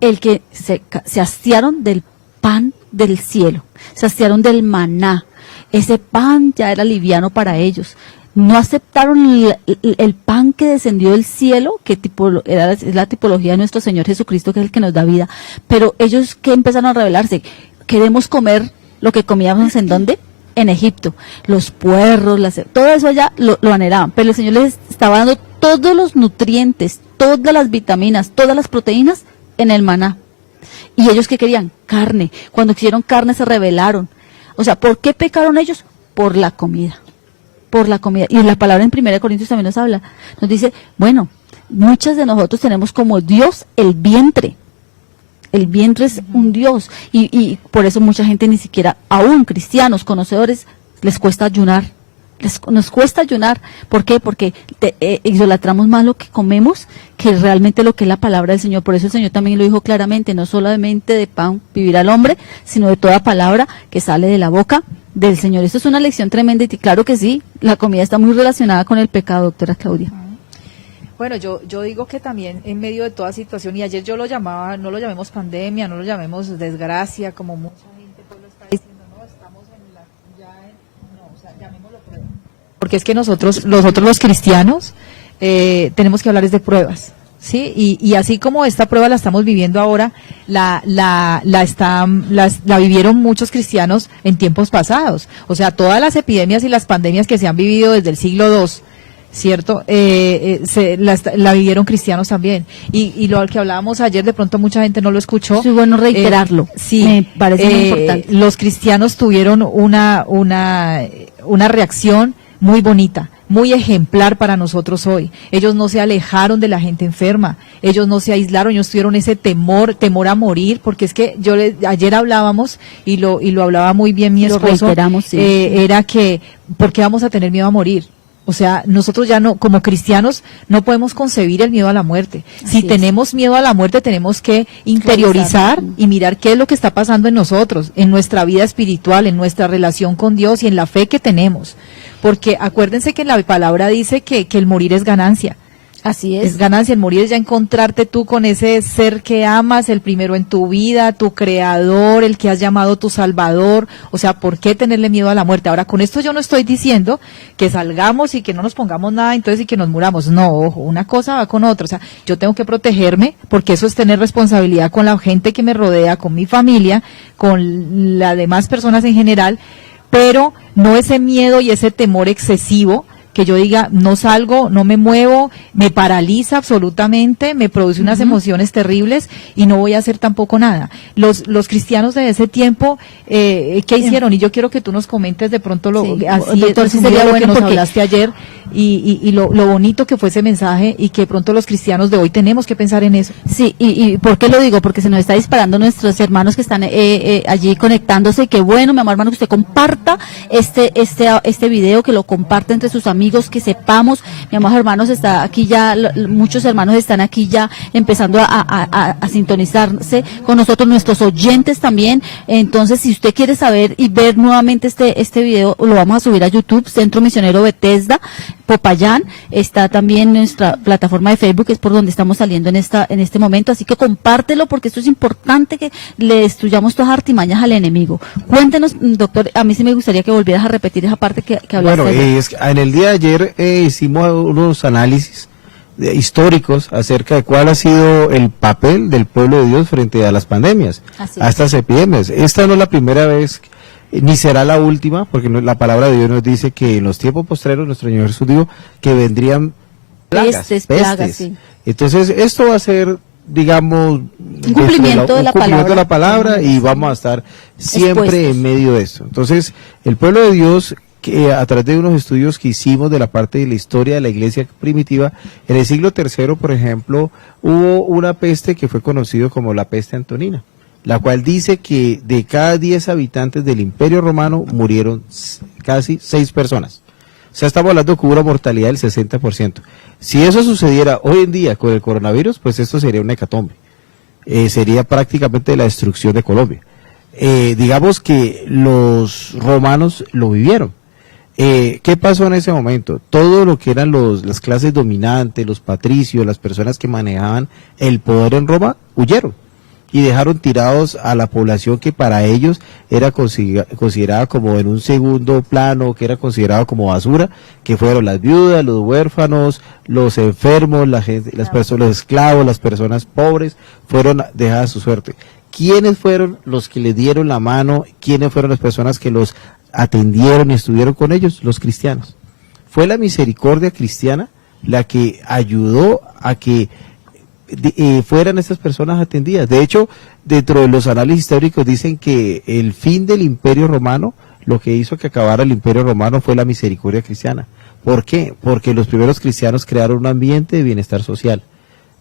El que se hastiaron del pan del cielo, se hastiaron del maná, Ese pan ya era liviano para ellos. No aceptaron el pan que descendió del cielo, que es la tipología de nuestro Señor Jesucristo, que es el que nos da vida. Pero ellos, ¿qué empezaron a rebelarse? Queremos comer lo que comíamos ¿en dónde? En Egipto. Los puerros, todo eso allá lo anhelaban. Pero el Señor les estaba dando todos los nutrientes, todas las vitaminas, todas las proteínas en el maná. Y ellos, ¿qué querían? Carne. Cuando quisieron carne se rebelaron. O sea, ¿por qué pecaron ellos? Por la comida. Por la comida. Y la palabra en 1 Corintios también nos habla. Nos dice, bueno, muchas de nosotros tenemos como Dios el vientre. El vientre es un Dios. Y por eso mucha gente ni siquiera, aún cristianos, conocedores, les cuesta ayunar. Nos cuesta ayunar. ¿Por qué? Porque idolatramos más lo que comemos que realmente lo que es la palabra del Señor. Por eso el Señor también lo dijo claramente, no solamente de pan vivirá el hombre, sino de toda palabra que sale de la boca del Señor. Esto es una lección tremenda y claro que sí, la comida está muy relacionada con el pecado, doctora Claudia. Bueno, yo digo que también en medio de toda situación, y ayer yo lo llamaba, no lo llamemos pandemia, no lo llamemos desgracia, como mucha gente pues lo está diciendo, no, estamos llamémoslo prueba. Porque es que nosotros los cristianos, tenemos que hablar de pruebas. Sí, y así como esta prueba la estamos viviendo ahora, la vivieron muchos cristianos en tiempos pasados. O sea, todas las epidemias y las pandemias que se han vivido desde el siglo II, ¿cierto? La vivieron cristianos también. Y lo que hablábamos ayer, de pronto mucha gente no lo escuchó. Sí, bueno reiterarlo. Sí, me parece muy importante. Los cristianos tuvieron una reacción muy bonita, muy ejemplar para nosotros hoy. Ellos no se alejaron de la gente enferma, ellos no se aislaron, ellos tuvieron ese temor a morir, porque es que ayer hablábamos y lo hablaba muy bien mi esposo, reiteramos, sí. Era que, ¿por qué vamos a tener miedo a morir? O sea, nosotros ya no, como cristianos, no podemos concebir el miedo a la muerte. Si tenemos miedo a la muerte, tenemos que interiorizar y mirar qué es lo que está pasando en nosotros, en nuestra vida espiritual, en nuestra relación con Dios y en la fe que tenemos. Porque acuérdense que la palabra dice que el morir es ganancia. Así es. Es ganancia, el morir es ya encontrarte tú con ese ser que amas, el primero en tu vida, tu creador, el que has llamado tu salvador. O sea, ¿por qué tenerle miedo a la muerte? Ahora, con esto yo no estoy diciendo que salgamos y que no nos pongamos nada, entonces y que nos muramos. No, ojo, una cosa va con otra. O sea, yo tengo que protegerme, porque eso es tener responsabilidad con la gente que me rodea, con mi familia, con las demás personas en general, pero no ese miedo y ese temor excesivo que yo diga, no salgo, no me muevo, me paraliza absolutamente, me produce unas emociones terribles y no voy a hacer tampoco nada. Los cristianos de ese tiempo, ¿qué hicieron? Y yo quiero que tú nos comentes de pronto así, doctor, sí sería sería lo bueno que nos porque hablaste ayer y lo bonito que fue ese mensaje y que de pronto los cristianos de hoy tenemos que pensar en eso. Sí, y ¿por qué lo digo? Porque se nos está disparando nuestros hermanos que están allí conectándose. Que bueno, mi amor hermano, que usted comparta este video, que lo comparte entre sus amigos, que sepamos, mi amor hermanos, está aquí ya, muchos hermanos están aquí ya empezando a sintonizarse con nosotros, nuestros oyentes también. Entonces, si usted quiere saber y ver nuevamente este video, lo vamos a subir a YouTube, Centro Misionero Bethesda, Popayán. Está también nuestra plataforma de Facebook, que es por donde estamos saliendo en este momento, así que compártelo, porque esto es importante, que le destruyamos todas las artimañas al enemigo. Cuéntenos, doctor, a mí sí me gustaría que volvieras a repetir esa parte que hablaste. Bueno, en el día de ayer hicimos unos análisis históricos acerca de cuál ha sido el papel del pueblo de Dios frente a las pandemias, a estas epidemias. Esta no es la primera vez, ni será la última, porque la palabra de Dios nos dice que en los tiempos postreros nuestro Señor Jesús dijo que vendrían pestes. Sí. Entonces esto va a ser, digamos, un cumplimiento de la palabra, y vamos a estar siempre expuestos en medio de esto. Entonces el pueblo de Dios, que a través de unos estudios que hicimos de la parte de la historia de la iglesia primitiva, en el siglo III, por ejemplo, hubo una peste que fue conocida como la peste antonina, la cual dice que de cada 10 habitantes del Imperio Romano murieron casi 6 personas. O sea, estamos hablando que hubo una mortalidad del 60%. Si eso sucediera hoy en día con el coronavirus, pues esto sería una hecatombe. Sería prácticamente la destrucción de Colombia. Digamos que los romanos lo vivieron. ¿Qué pasó en ese momento? Todo lo que eran las clases dominantes, los patricios, las personas que manejaban el poder en Roma, huyeron. y dejaron tirados a la población que para ellos era considerada como en un segundo plano, que era considerado como basura, que fueron las viudas, los huérfanos, los enfermos, la gente, las personas, los esclavos, las personas pobres, fueron dejadas a su suerte. ¿Quiénes fueron los que le dieron la mano? ¿Quiénes fueron las personas que los atendieron y estuvieron con ellos? Los cristianos. Fue la misericordia cristiana la que ayudó a que fueran estas personas atendidas. De hecho, dentro de los análisis históricos dicen que el fin del Imperio Romano, lo que hizo que acabara el Imperio Romano fue la misericordia cristiana. ¿Por qué? Porque los primeros cristianos crearon un ambiente de bienestar social.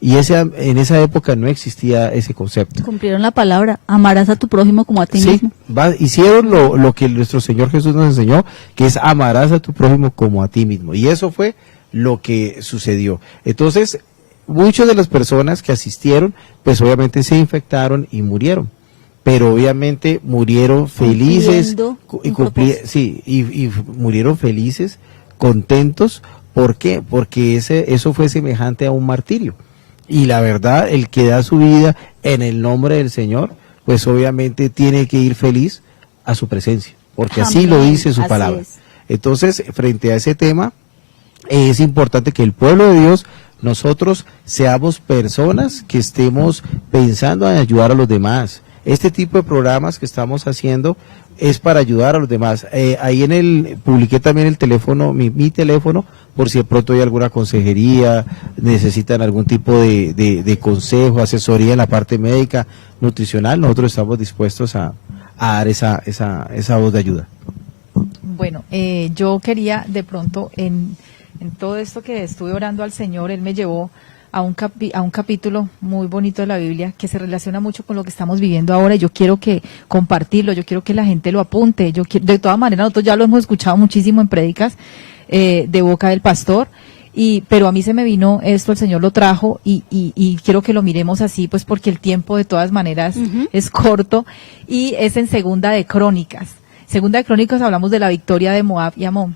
Y en esa época no existía ese concepto. Cumplieron la palabra, amarás a tu prójimo como a ti mismo. Hicieron lo que nuestro Señor Jesús nos enseñó, que es amarás a tu prójimo como a ti mismo. Y eso fue lo que sucedió. Entonces, muchas de las personas que asistieron, pues obviamente se infectaron y murieron. Pero obviamente murieron felices y murieron felices, contentos. ¿Por qué? Porque eso fue semejante a un martirio. Y la verdad, el que da su vida en el nombre del Señor, pues obviamente tiene que ir feliz a su presencia, porque así lo dice su palabra. Entonces, frente a ese tema, es importante que el pueblo de Dios, nosotros seamos personas que estemos pensando en ayudar a los demás. Este tipo de programas que estamos haciendo es para ayudar a los demás. Ahí publiqué también el teléfono, mi teléfono, por si de pronto hay alguna consejería, necesitan algún tipo de consejo, asesoría en la parte médica, nutricional. Nosotros estamos dispuestos a dar esa voz de ayuda. Bueno, yo quería de pronto, en todo esto que estuve orando al Señor, Él me llevó a un capítulo muy bonito de la Biblia que se relaciona mucho con lo que estamos viviendo ahora, y yo quiero compartirlo, yo quiero que la gente lo apunte. De todas maneras, nosotros ya lo hemos escuchado muchísimo en prédicas de boca del pastor, pero a mí se me vino esto, el Señor lo trajo, y quiero que lo miremos así, pues porque el tiempo de todas maneras es corto, y es en Segunda de Crónicas. Segunda de Crónicas hablamos de la victoria de Moab y Amón.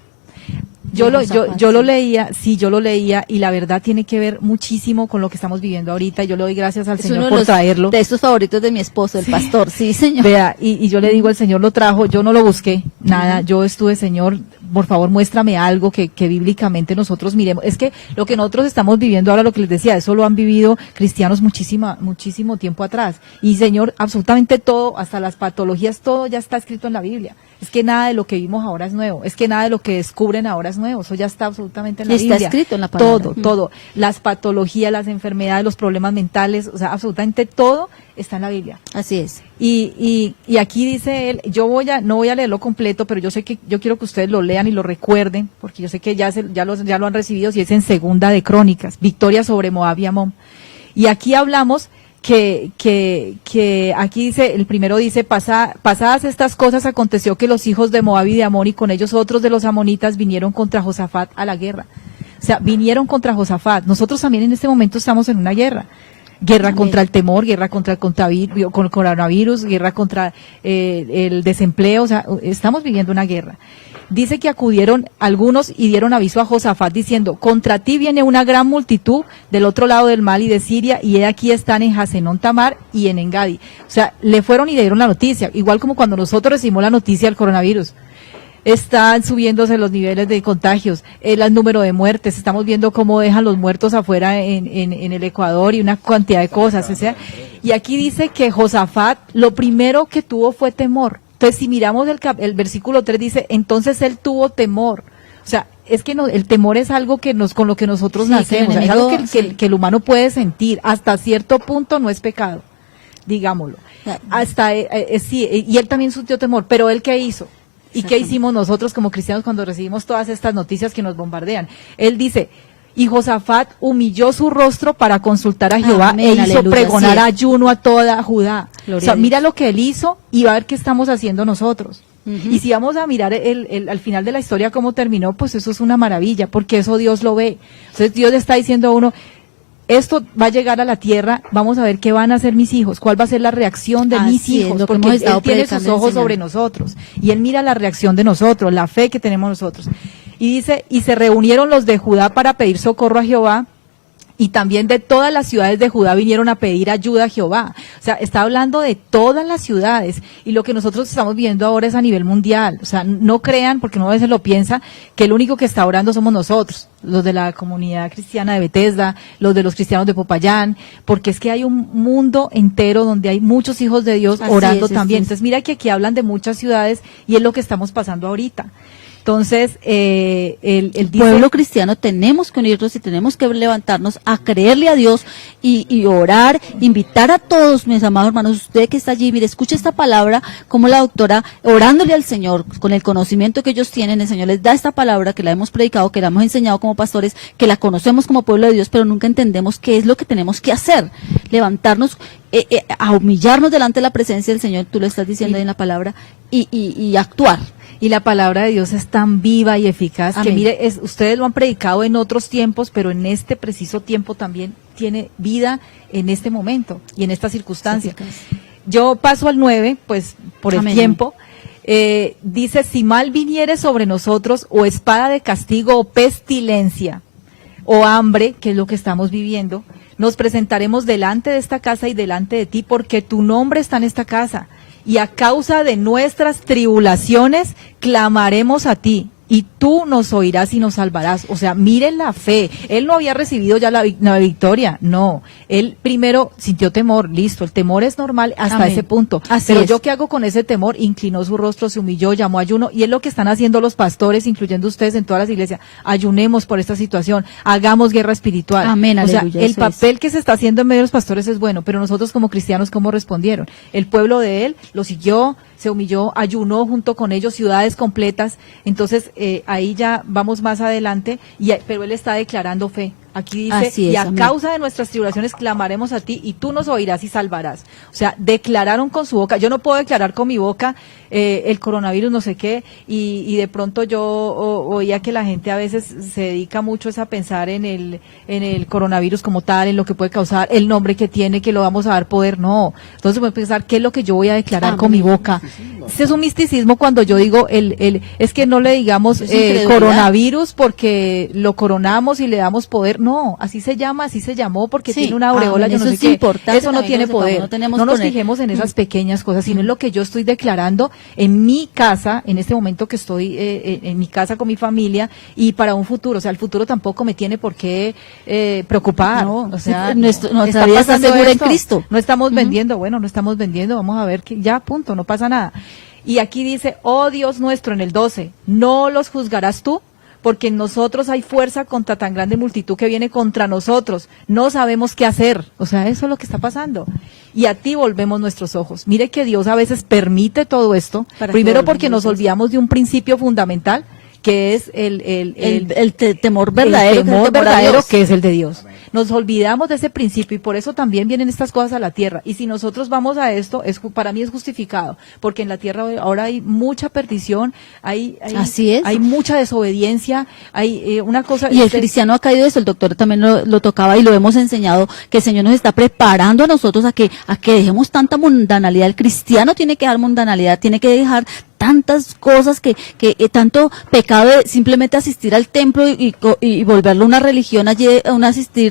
Yo lo leía, y la verdad tiene que ver muchísimo con lo que estamos viviendo ahorita. Yo le doy gracias al Señor por traerlo. De estos favoritos de mi esposo, el pastor, sí, señor. Vea, y yo le digo, el Señor lo trajo, yo no lo busqué, nada, yo estuve, Señor, por favor, muéstrame algo que bíblicamente nosotros miremos. Es que lo que nosotros estamos viviendo ahora, lo que les decía, eso lo han vivido cristianos muchísimo tiempo atrás. Y Señor, absolutamente todo, hasta las patologías, todo ya está escrito en la Biblia. Es que nada de lo que vimos ahora es nuevo, es que nada de lo que descubren ahora es nuevo, eso ya está absolutamente en la Biblia. Está escrito en la palabra. Todo, las patologías, las enfermedades, los problemas mentales, o sea, absolutamente todo está en la Biblia. Así es. Y aquí dice él, no voy a leerlo completo, pero yo quiero que ustedes lo lean y lo recuerden, porque yo sé que ya lo han recibido, si es en Segunda de Crónicas, victoria sobre Moab y Amón. Y aquí hablamos que aquí dice, el primero dice, pasadas estas cosas aconteció que los hijos de Moab y de Amón y con ellos otros de los amonitas vinieron contra Josafat a la guerra. O sea, vinieron contra Josafat. Nosotros también en este momento estamos en una guerra. Guerra contra el temor, guerra contra el coronavirus, guerra contra el desempleo, o sea, estamos viviendo una guerra. Dice que acudieron algunos y dieron aviso a Josafat diciendo, contra ti viene una gran multitud del otro lado del mar y de Siria, y he aquí están en Hasenón Tamar y en Engadi. O sea, le fueron y le dieron la noticia, igual como cuando nosotros recibimos la noticia del coronavirus. Están subiéndose los niveles de contagios, el número de muertes, estamos viendo cómo dejan los muertos afuera en el Ecuador y una cantidad de cosas. O sea, y aquí dice que Josafat lo primero que tuvo fue temor. Entonces, si miramos el versículo 3 dice, entonces él tuvo temor. O sea, es que el temor es algo con lo que nosotros nacemos, es algo que el humano puede sentir, hasta cierto punto no es pecado, digámoslo. Y él también sintió temor, pero él ¿qué hizo? ¿Y qué hicimos nosotros como cristianos cuando recibimos todas estas noticias que nos bombardean? Él dice, y Josafat humilló su rostro para consultar a Jehová. Amén, e hizo pregonar ayuno a toda Judá. Gloria, o sea, mira lo que él hizo y va a ver qué estamos haciendo nosotros. Y si vamos a mirar al final de la historia cómo terminó, pues eso es una maravilla, porque eso Dios lo ve. Entonces Dios le está diciendo a uno, esto va a llegar a la tierra, vamos a ver qué van a hacer mis hijos, cuál va a ser la reacción de mis hijos, porque Él tiene sus ojos sobre nosotros, y Él mira la reacción de nosotros, la fe que tenemos nosotros. Y dice, y se reunieron los de Judá para pedir socorro a Jehová, y también de todas las ciudades de Judá vinieron a pedir ayuda a Jehová. O sea, está hablando de todas las ciudades, y lo que nosotros estamos viendo ahora es a nivel mundial. O sea, no crean, porque uno a veces lo piensa, que el único que está orando somos nosotros, los de la comunidad cristiana de Bethesda, los de los cristianos de Popayán, porque es que hay un mundo entero donde hay muchos hijos de Dios Así orando es, también. es. Entonces mira que aquí hablan de muchas ciudades y es lo que estamos pasando ahorita. Entonces, el dice, pueblo cristiano tenemos que unirnos y tenemos que levantarnos a creerle a Dios y orar, invitar a todos, mis amados hermanos, usted que está allí, mire, escuche esta palabra, como la doctora, orándole al Señor, con el conocimiento que ellos tienen, el Señor les da esta palabra, que la hemos predicado, que la hemos enseñado como pastores, que la conocemos como pueblo de Dios, pero nunca entendemos qué es lo que tenemos que hacer, levantarnos, a humillarnos delante de la presencia del Señor, tú lo estás diciendo ahí en la palabra, y actuar. y la palabra de Dios es tan viva y eficaz, Amén. que mire, ustedes lo han predicado en otros tiempos, pero en este preciso tiempo también tiene vida en este momento y en esta circunstancia. Yo paso al 9, pues por el Amén. tiempo. Dice, si mal viniere sobre nosotros, o espada de castigo, o pestilencia, o hambre, que es lo que estamos viviendo, nos presentaremos delante de esta casa y delante de ti, porque tu nombre está en esta casa, y a causa de nuestras tribulaciones clamaremos a ti, y tú nos oirás y nos salvarás. O sea, miren la fe. Él no había recibido ya la victoria, no. Él primero sintió temor, listo, el temor es normal hasta Amén. ese punto. Así Pero es. yo, ¿qué hago con ese temor? Inclinó su rostro, se humilló, llamó ayuno, y es lo que están haciendo los pastores, incluyendo ustedes en todas las iglesias. Ayunemos por esta situación, hagamos guerra espiritual. Amén, o sea, aleluya, el eso es. papel que se está haciendo en medio de los pastores es bueno, pero nosotros como cristianos, ¿cómo respondieron? El pueblo de él lo siguió, se humilló, ayunó junto con ellos, ciudades completas. Entonces, ahí ya vamos más adelante, pero él está declarando fe. Aquí dice, Así es, y a amén. causa de nuestras tribulaciones clamaremos a ti, y tú nos oirás y salvarás. O sea, declararon con su boca. Yo no puedo declarar con mi boca el coronavirus, no sé qué, y de pronto yo oía que la gente a veces se dedica mucho es a pensar en el coronavirus como tal, en lo que puede causar, el nombre que tiene, que lo vamos a dar poder. No. Entonces voy a pensar, ¿qué es lo que yo voy a declarar con mi boca? Ese es un misticismo cuando yo digo, es que no le digamos Es incredulidad. coronavirus porque lo coronamos y le damos poder. No, así se llama, así se llamó porque Sí, tiene una aureola, amén, yo no eso sé es qué. importante Eso no también tiene que lo sepamos, poder. no tenemos No nos poner. fijemos en esas pequeñas cosas, sino en lo que yo estoy declarando en mi casa, en este momento que estoy en mi casa con mi familia, y para un futuro. O sea, el futuro tampoco me tiene por qué preocupar. No, o sea, nuestra vida está pasando segura en esto. Cristo. No estamos Ujú. vendiendo, bueno, no estamos vendiendo, vamos a ver que ya, punto, no pasa nada. Y aquí dice, oh Dios nuestro, en el 12, ¿no los juzgarás tú? Porque en nosotros hay fuerza contra tan grande multitud que viene contra nosotros. No sabemos qué hacer. O sea, eso es lo que está pasando. Y a ti volvemos nuestros ojos. Mire que Dios a veces permite todo esto. Para que Primero volvamos porque nos nuestros- olvidamos de un principio fundamental, que es el temor verdadero, el temor que es el temor a verdadero, Dios. que es el de Dios. Nos olvidamos de ese principio, y por eso también vienen estas cosas a la tierra. Y si nosotros vamos a esto, para mí es justificado, porque en la tierra ahora hay mucha perdición, Así es. hay mucha desobediencia, hay una cosa. Y el cristiano ha caído de eso, el doctor también lo tocaba y lo hemos enseñado, que el Señor nos está preparando a nosotros a que dejemos tanta mundanalidad. El cristiano tiene que dejar mundanalidad, tiene que dejar tantas cosas que tanto pecado de simplemente asistir al templo y volverlo una religión allí,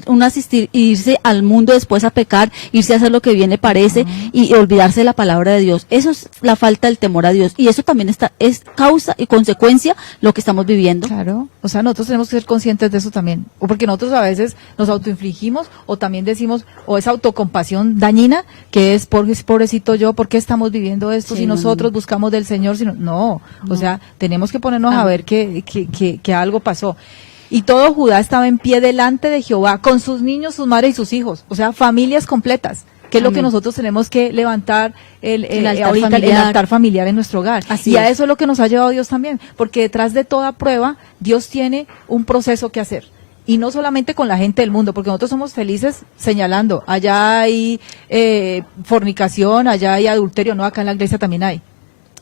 un asistir e irse al mundo después a pecar, irse a hacer lo que bien le parece y olvidarse de la palabra de Dios. Eso es la falta del temor a Dios, y eso también es causa y consecuencia lo que estamos viviendo. Claro, o sea, nosotros tenemos que ser conscientes de eso también, o porque nosotros a veces nos autoinfligimos, o también decimos, o esa autocompasión dañina, que es pobrecito yo, ¿por qué estamos viviendo esto? Sí, si no, nosotros no. buscamos del Señor, no, o sea, tenemos que ponernos a ver que algo pasó. Y todo Judá estaba en pie delante de Jehová, con sus niños, sus madres y sus hijos, o sea, familias completas, que es lo que Amén. nosotros tenemos que levantar el altar ahorita, el familiar. altar familiar en nuestro hogar. Así y a es. eso es lo que nos ha llevado Dios también, porque detrás de toda prueba, Dios tiene un proceso que hacer. Y no solamente con la gente del mundo, porque nosotros somos felices señalando, allá hay fornicación, allá hay adulterio, no, acá en la iglesia también hay.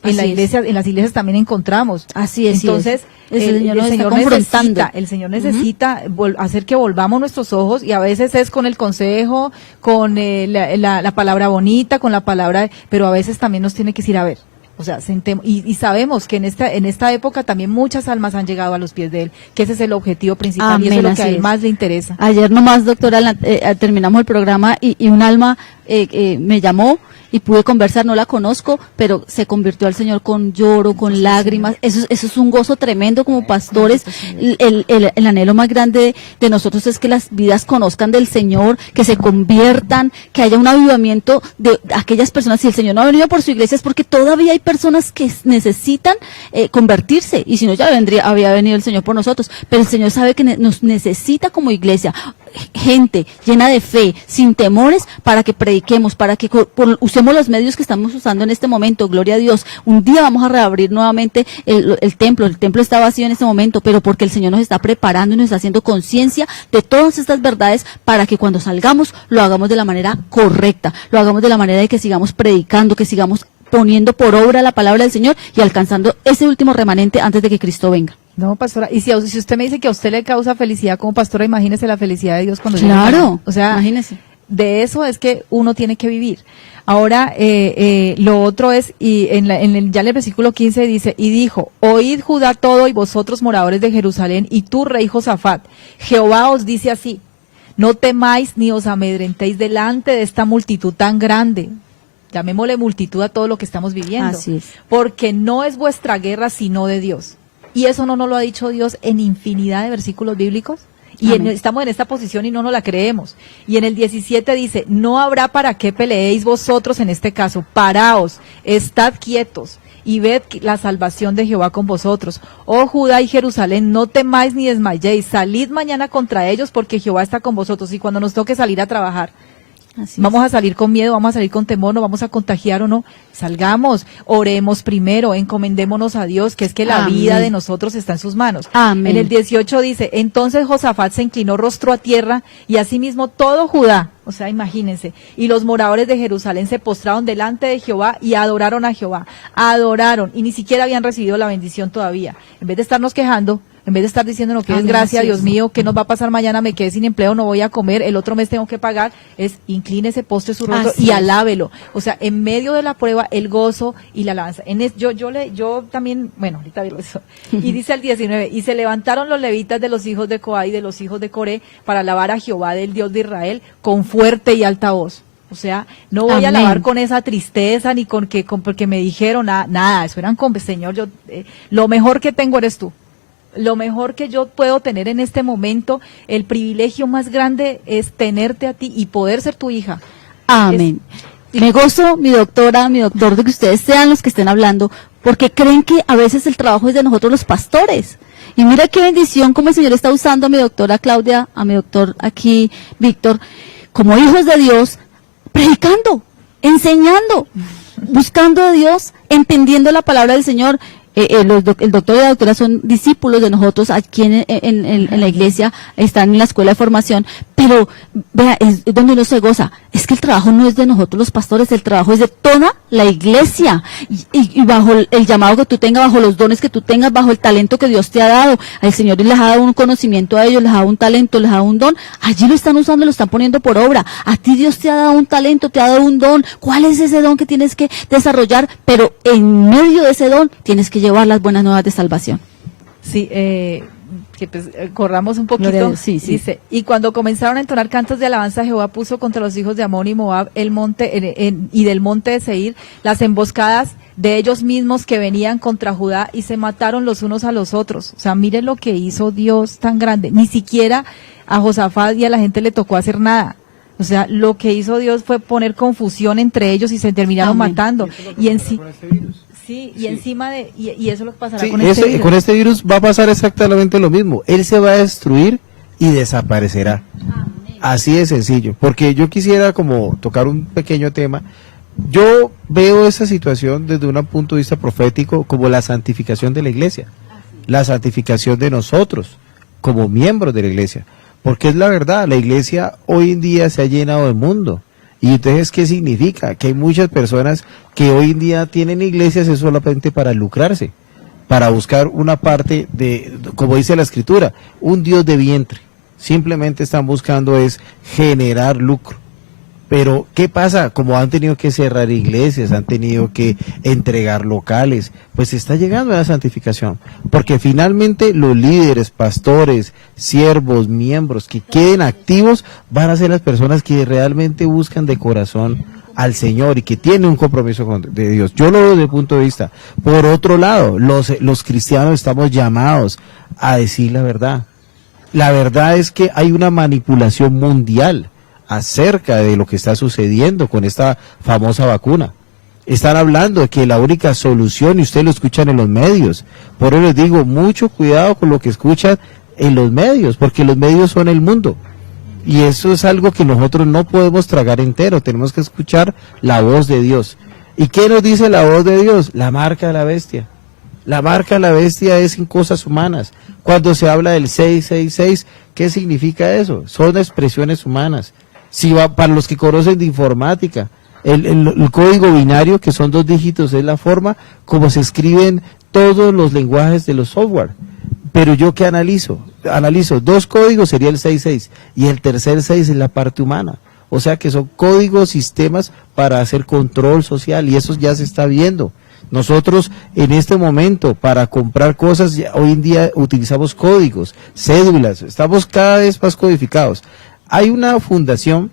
En Así es. en las iglesias también encontramos. Así es. Entonces, el Señor nos está confrontando. el Señor necesita hacer que volvamos nuestros ojos, y a veces es con el consejo, con la palabra bonita, con la palabra, pero a veces también nos tiene que decir, a ver, O sea, y sabemos que en esta época también muchas almas han llegado a los pies de Él, que ese es el objetivo principal y eso es lo que a Él más le interesa. Ayer nomás, doctora, terminamos el programa y un alma me llamó y pude conversar, no la conozco, pero se convirtió al Señor con lloro, con lágrimas. Eso es un gozo tremendo como pastores. El anhelo más grande de nosotros es que las vidas conozcan del Señor, que se conviertan, que haya un avivamiento de aquellas personas. Si el Señor no ha venido por su iglesia es porque todavía hay personas que necesitan convertirse, y si no ya había venido el Señor por nosotros, pero el Señor sabe que nos necesita como iglesia, gente llena de fe, sin temores, para que prediquemos, para que usemos los medios que estamos usando en este momento. Gloria a Dios. Un día vamos a reabrir nuevamente el templo está vacío en este momento, pero porque el Señor nos está preparando y nos está haciendo conciencia de todas estas verdades para que cuando salgamos lo hagamos de la manera correcta, lo hagamos de la manera de que sigamos predicando, que sigamos poniendo por obra la palabra del Señor y alcanzando ese último remanente antes de que Cristo venga. No, pastora, y si usted me dice que a usted le causa felicidad como pastora, imagínese la felicidad de Dios cuando Claro, o sea, imagínese. De eso es que uno tiene que vivir. Ahora, lo otro es, y ya en el versículo 15 dice, y dijo, oíd Judá todo y vosotros moradores de Jerusalén, y tú rey Josafat, Jehová os dice así, no temáis ni os amedrentéis delante de esta multitud tan grande. Llamémosle multitud a todo lo que estamos viviendo. Así es. Porque no es vuestra guerra sino de Dios. Y eso no nos lo ha dicho Dios en infinidad de versículos bíblicos. Y estamos en esta posición y no nos la creemos. Y en el 17 dice, no habrá para qué peleéis vosotros en este caso. Paraos, estad quietos y ved la salvación de Jehová con vosotros. Oh Judá y Jerusalén, no temáis ni desmayéis. Salid mañana contra ellos porque Jehová está con vosotros. Y cuando nos toque salir a trabajar, vamos a salir con miedo, vamos a salir con temor, nos vamos a contagiar o no, salgamos, oremos primero, encomendémonos a Dios, que es que la vida de nosotros está en sus manos. Amén. En el 18 dice, entonces Josafat se inclinó rostro a tierra y asimismo todo Judá, o sea, imagínense, y los moradores de Jerusalén se postraron delante de Jehová y adoraron a Jehová, adoraron y ni siquiera habían recibido la bendición todavía. En vez de estarnos quejando, en vez de estar diciendo no, que es gracia, Dios mío, ¿qué nos va a pasar mañana? Me quedé sin empleo, no voy a comer, el otro mes tengo que pagar, es inclínese, postre su rostro y alábelo. O sea, en medio de la prueba, el gozo y la alabanza. Yo también, bueno, ahorita digo eso. Y dice el 19, y se levantaron los levitas de los hijos de Coa y de los hijos de Coré para alabar a Jehová del Dios de Israel con fuerte y alta voz. O sea, no voy a alabar con esa tristeza ni porque me dijeron nada, eso eran con, Señor, lo mejor que tengo eres tú. Lo mejor que yo puedo tener en este momento, el privilegio más grande es tenerte a ti y poder ser tu hija. Amén. Me gozo, mi doctora, mi doctor, de que ustedes sean los que estén hablando, porque creen que a veces el trabajo es de nosotros los pastores. Y mira qué bendición como el Señor está usando a mi doctora Claudia, a mi doctor aquí, Víctor, como hijos de Dios, predicando, enseñando, buscando a Dios, entendiendo la palabra del Señor. El doctor y la doctora son discípulos de nosotros aquí en la iglesia, están en la escuela de formación, pero vea, es donde uno se goza. Es que el trabajo no es de nosotros los pastores, el trabajo es de toda la iglesia, y bajo el llamado que tú tengas, bajo los dones que tú tengas, bajo el talento que Dios te ha dado. El Señor les ha dado un conocimiento a ellos, les ha dado un talento, les ha dado un don, allí lo están usando, lo están poniendo por obra. A ti Dios te ha dado un talento, te ha dado un don. ¿Cuál es ese don que tienes que desarrollar? Pero en medio de ese don tienes que llevar las buenas nuevas de salvación. Sí, que pues, corramos un poquito. Sí. Dice, y cuando comenzaron a entonar cantos de alabanza, Jehová puso contra los hijos de Amón y Moab el monte y del monte de Seir las emboscadas de ellos mismos que venían contra Judá y se mataron los unos a los otros. O sea, miren lo que hizo Dios tan grande. Ni siquiera a Josafat y a la gente le tocó hacer nada. O sea, lo que hizo Dios fue poner confusión entre ellos y se terminaron matando. Y en sí. Sí, y encima y eso es lo que pasará con este virus. Con este virus va a pasar exactamente lo mismo. Él se va a destruir y desaparecerá. Amén. Así de sencillo. Porque yo quisiera como tocar un pequeño tema. Yo veo esa situación desde un punto de vista profético como la santificación de la iglesia. La santificación de nosotros como miembros de la iglesia. Porque es la verdad, la iglesia hoy en día se ha llenado de mundo. Y entonces, ¿qué significa? Que hay muchas personas que hoy en día tienen iglesias es solamente para lucrarse, para buscar una parte de, como dice la escritura, un Dios de vientre. Simplemente están buscando es generar lucro. Pero, ¿qué pasa? Como han tenido que cerrar iglesias, han tenido que entregar locales, pues está llegando a la santificación. Porque finalmente los líderes, pastores, siervos, miembros que queden activos van a ser las personas que realmente buscan de corazón al Señor y que tienen un compromiso de Dios. Yo lo veo desde el punto de vista. Por otro lado, los cristianos estamos llamados a decir la verdad. La verdad es que hay una manipulación mundial acerca de lo que está sucediendo con esta famosa vacuna. Están hablando de que la única solución, y ustedes lo escuchan en los medios, por eso les digo, mucho cuidado con lo que escuchan en los medios, porque los medios son el mundo. Y eso es algo que nosotros no podemos tragar entero, tenemos que escuchar la voz de Dios. ¿Y qué nos dice la voz de Dios? La marca de la bestia. La marca de la bestia es en cosas humanas. Cuando se habla del 666, ¿qué significa eso? Son expresiones humanas. Si va, para los que conocen de informática, el código binario, que son 2 dígitos, es la forma como se escriben todos los lenguajes de los software. Pero yo ¿qué analizo? Analizo 2 códigos, sería el 66, y el tercer 6 es la parte humana. O sea que son códigos, sistemas para hacer control social, y eso ya se está viendo. Nosotros en este momento para comprar cosas, hoy en día utilizamos códigos, cédulas, estamos cada vez más codificados. Hay una fundación,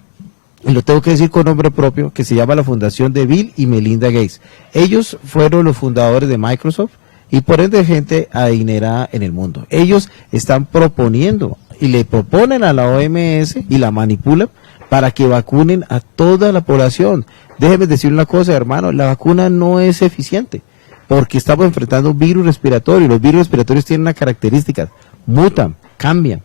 y lo tengo que decir con nombre propio, que se llama la Fundación de Bill y Melinda Gates. Ellos fueron los fundadores de Microsoft y por ende gente adinerada en el mundo. Ellos están proponiendo y le proponen a la OMS y la manipulan para que vacunen a toda la población. Déjeme decir una cosa, hermano, la vacuna no es eficiente porque estamos enfrentando un virus respiratorio. Los virus respiratorios tienen una característica, mutan, cambian.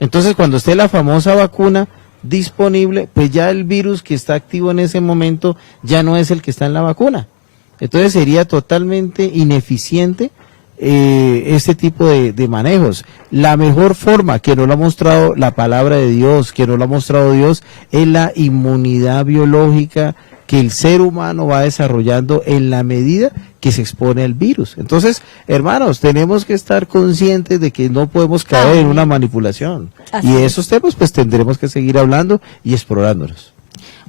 Entonces, cuando esté la famosa vacuna disponible, pues ya el virus que está activo en ese momento ya no es el que está en la vacuna. Entonces sería totalmente ineficiente este tipo de manejos. La mejor forma que nos lo ha mostrado la palabra de Dios, que nos lo ha mostrado Dios, es la inmunidad biológica que el ser humano va desarrollando en la medida que se expone al virus. Entonces, hermanos, tenemos que estar conscientes de que no podemos caer en una manipulación. Y de esos temas, pues tendremos que seguir hablando y explorándolos.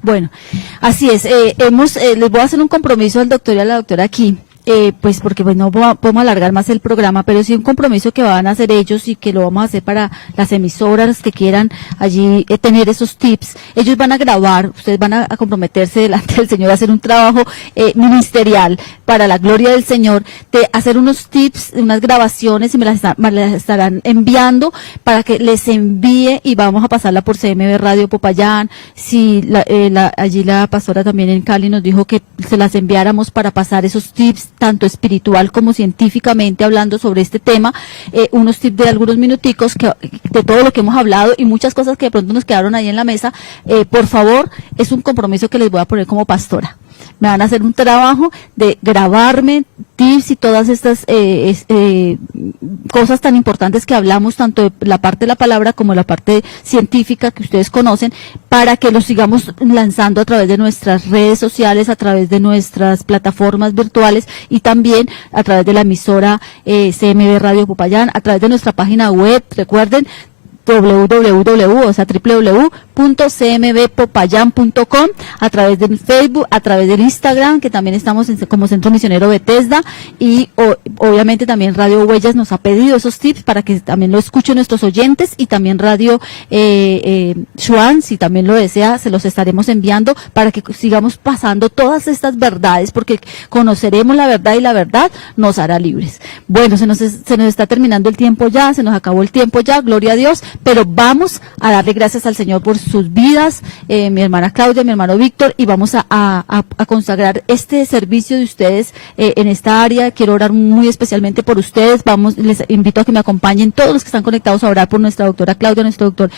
Bueno, así es. Les voy a hacer un compromiso al doctor y a la doctora aquí. Pues porque pues no podemos alargar más el programa, pero sí un compromiso que van a hacer ellos y que lo vamos a hacer para las emisoras que quieran allí tener esos tips. Ellos van a grabar, ustedes van a comprometerse delante del Señor a hacer un trabajo ministerial para la gloria del Señor, de hacer unos tips, unas grabaciones y me las estarán enviando para que les envíe y vamos a pasarla por CMB Radio Popayán. Si allí la pastora también en Cali nos dijo que se las enviáramos para pasar esos tips tanto espiritual como científicamente hablando sobre este tema, unos tips de algunos minuticos de todo lo que hemos hablado y muchas cosas que de pronto nos quedaron ahí en la mesa. Por favor, es un compromiso que les voy a poner como pastora. Me van a hacer un trabajo de grabarme tips y todas estas cosas tan importantes que hablamos, tanto de la parte de la palabra como la parte científica que ustedes conocen, para que los sigamos lanzando a través de nuestras redes sociales, a través de nuestras plataformas virtuales y también a través de la emisora CMB Radio Popayán, a través de nuestra página web, recuerden, www.cmbpopayan.com, a través de Facebook, a través del Instagram, que también estamos como Centro Misionero Bethesda, y obviamente también Radio Huellas nos ha pedido esos tips para que también lo escuchen nuestros oyentes, y también Radio Shuan, si también lo desea, se los estaremos enviando para que sigamos pasando todas estas verdades, porque conoceremos la verdad y la verdad nos hará libres. Bueno, se nos está terminando el tiempo ya, se nos acabó el tiempo ya, gloria a Dios, pero vamos a darle gracias al Señor por sus vidas, mi hermana Claudia, mi hermano Víctor, y vamos a consagrar este servicio de ustedes en esta área. Quiero orar muy especialmente por ustedes. Les invito a que me acompañen todos los que están conectados a orar por nuestra doctora Claudia, nuestro doctor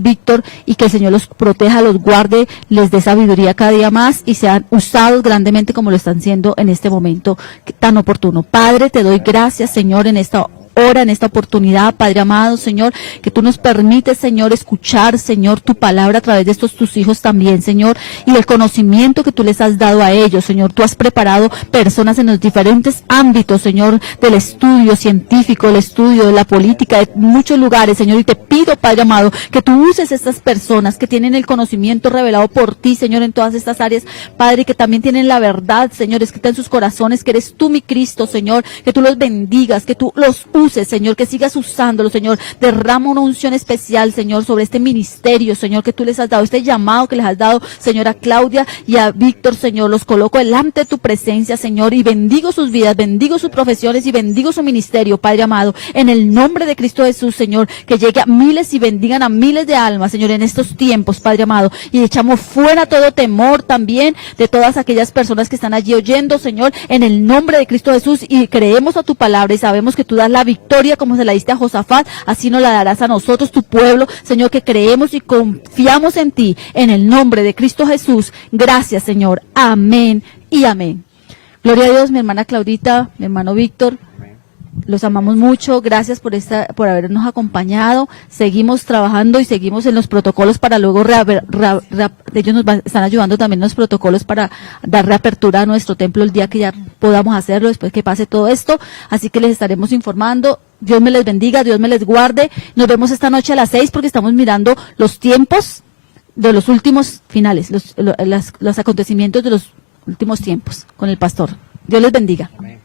Víctor, y que el Señor los proteja, los guarde, les dé sabiduría cada día más y sean usados grandemente como lo están siendo en este momento tan oportuno. Padre, te doy gracias, Señor, en esta hora, en esta oportunidad, Padre amado, Señor, que tú nos permites, Señor, escuchar, Señor, tu palabra a través de estos tus hijos también, Señor, y el conocimiento que tú les has dado a ellos, Señor. Tú has preparado personas en los diferentes ámbitos, Señor, del estudio científico, del estudio de la política, de muchos lugares, Señor, y te pido, Padre amado, que tú uses estas personas que tienen el conocimiento revelado por ti, Señor, en todas estas áreas, Padre, que también tienen la verdad, Señor, escrita en sus corazones, que eres tú mi Cristo, Señor, que tú los bendigas, que tú los uses, Señor, que sigas usándolos, Señor. Derrama una unción especial, Señor, sobre este ministerio, Señor, que tú les has dado, este llamado que les has dado, Señor, a Claudia y a Víctor, Señor. Los coloco delante de tu presencia, Señor, y bendigo sus vidas, bendigo sus profesiones y bendigo su ministerio, Padre amado, en el nombre de Cristo Jesús, Señor, que llegue a miles y bendigan a miles de almas, Señor, en estos tiempos, Padre amado, y echamos fuera todo temor también de todas aquellas personas que están allí oyendo, Señor, en el nombre de Cristo Jesús, y creemos a tu palabra y sabemos que tú das la victoria como se la diste a Josafat, así nos la darás a nosotros, tu pueblo, Señor, que creemos y confiamos en ti, en el nombre de Cristo Jesús. Gracias, Señor. Amén y amén. Gloria a Dios, mi hermana Claudita, mi hermano Víctor. Los amamos mucho, gracias por habernos acompañado. Seguimos trabajando y seguimos en los protocolos para luego ellos están ayudando también en los protocolos para dar reapertura a nuestro templo el día que ya podamos hacerlo, después que pase todo esto. Así que les estaremos informando. Dios me les bendiga, Dios me les guarde. Nos vemos esta noche a las 6 porque estamos mirando los tiempos de los últimos finales, los acontecimientos de los últimos tiempos con el pastor. Dios les bendiga. Amén.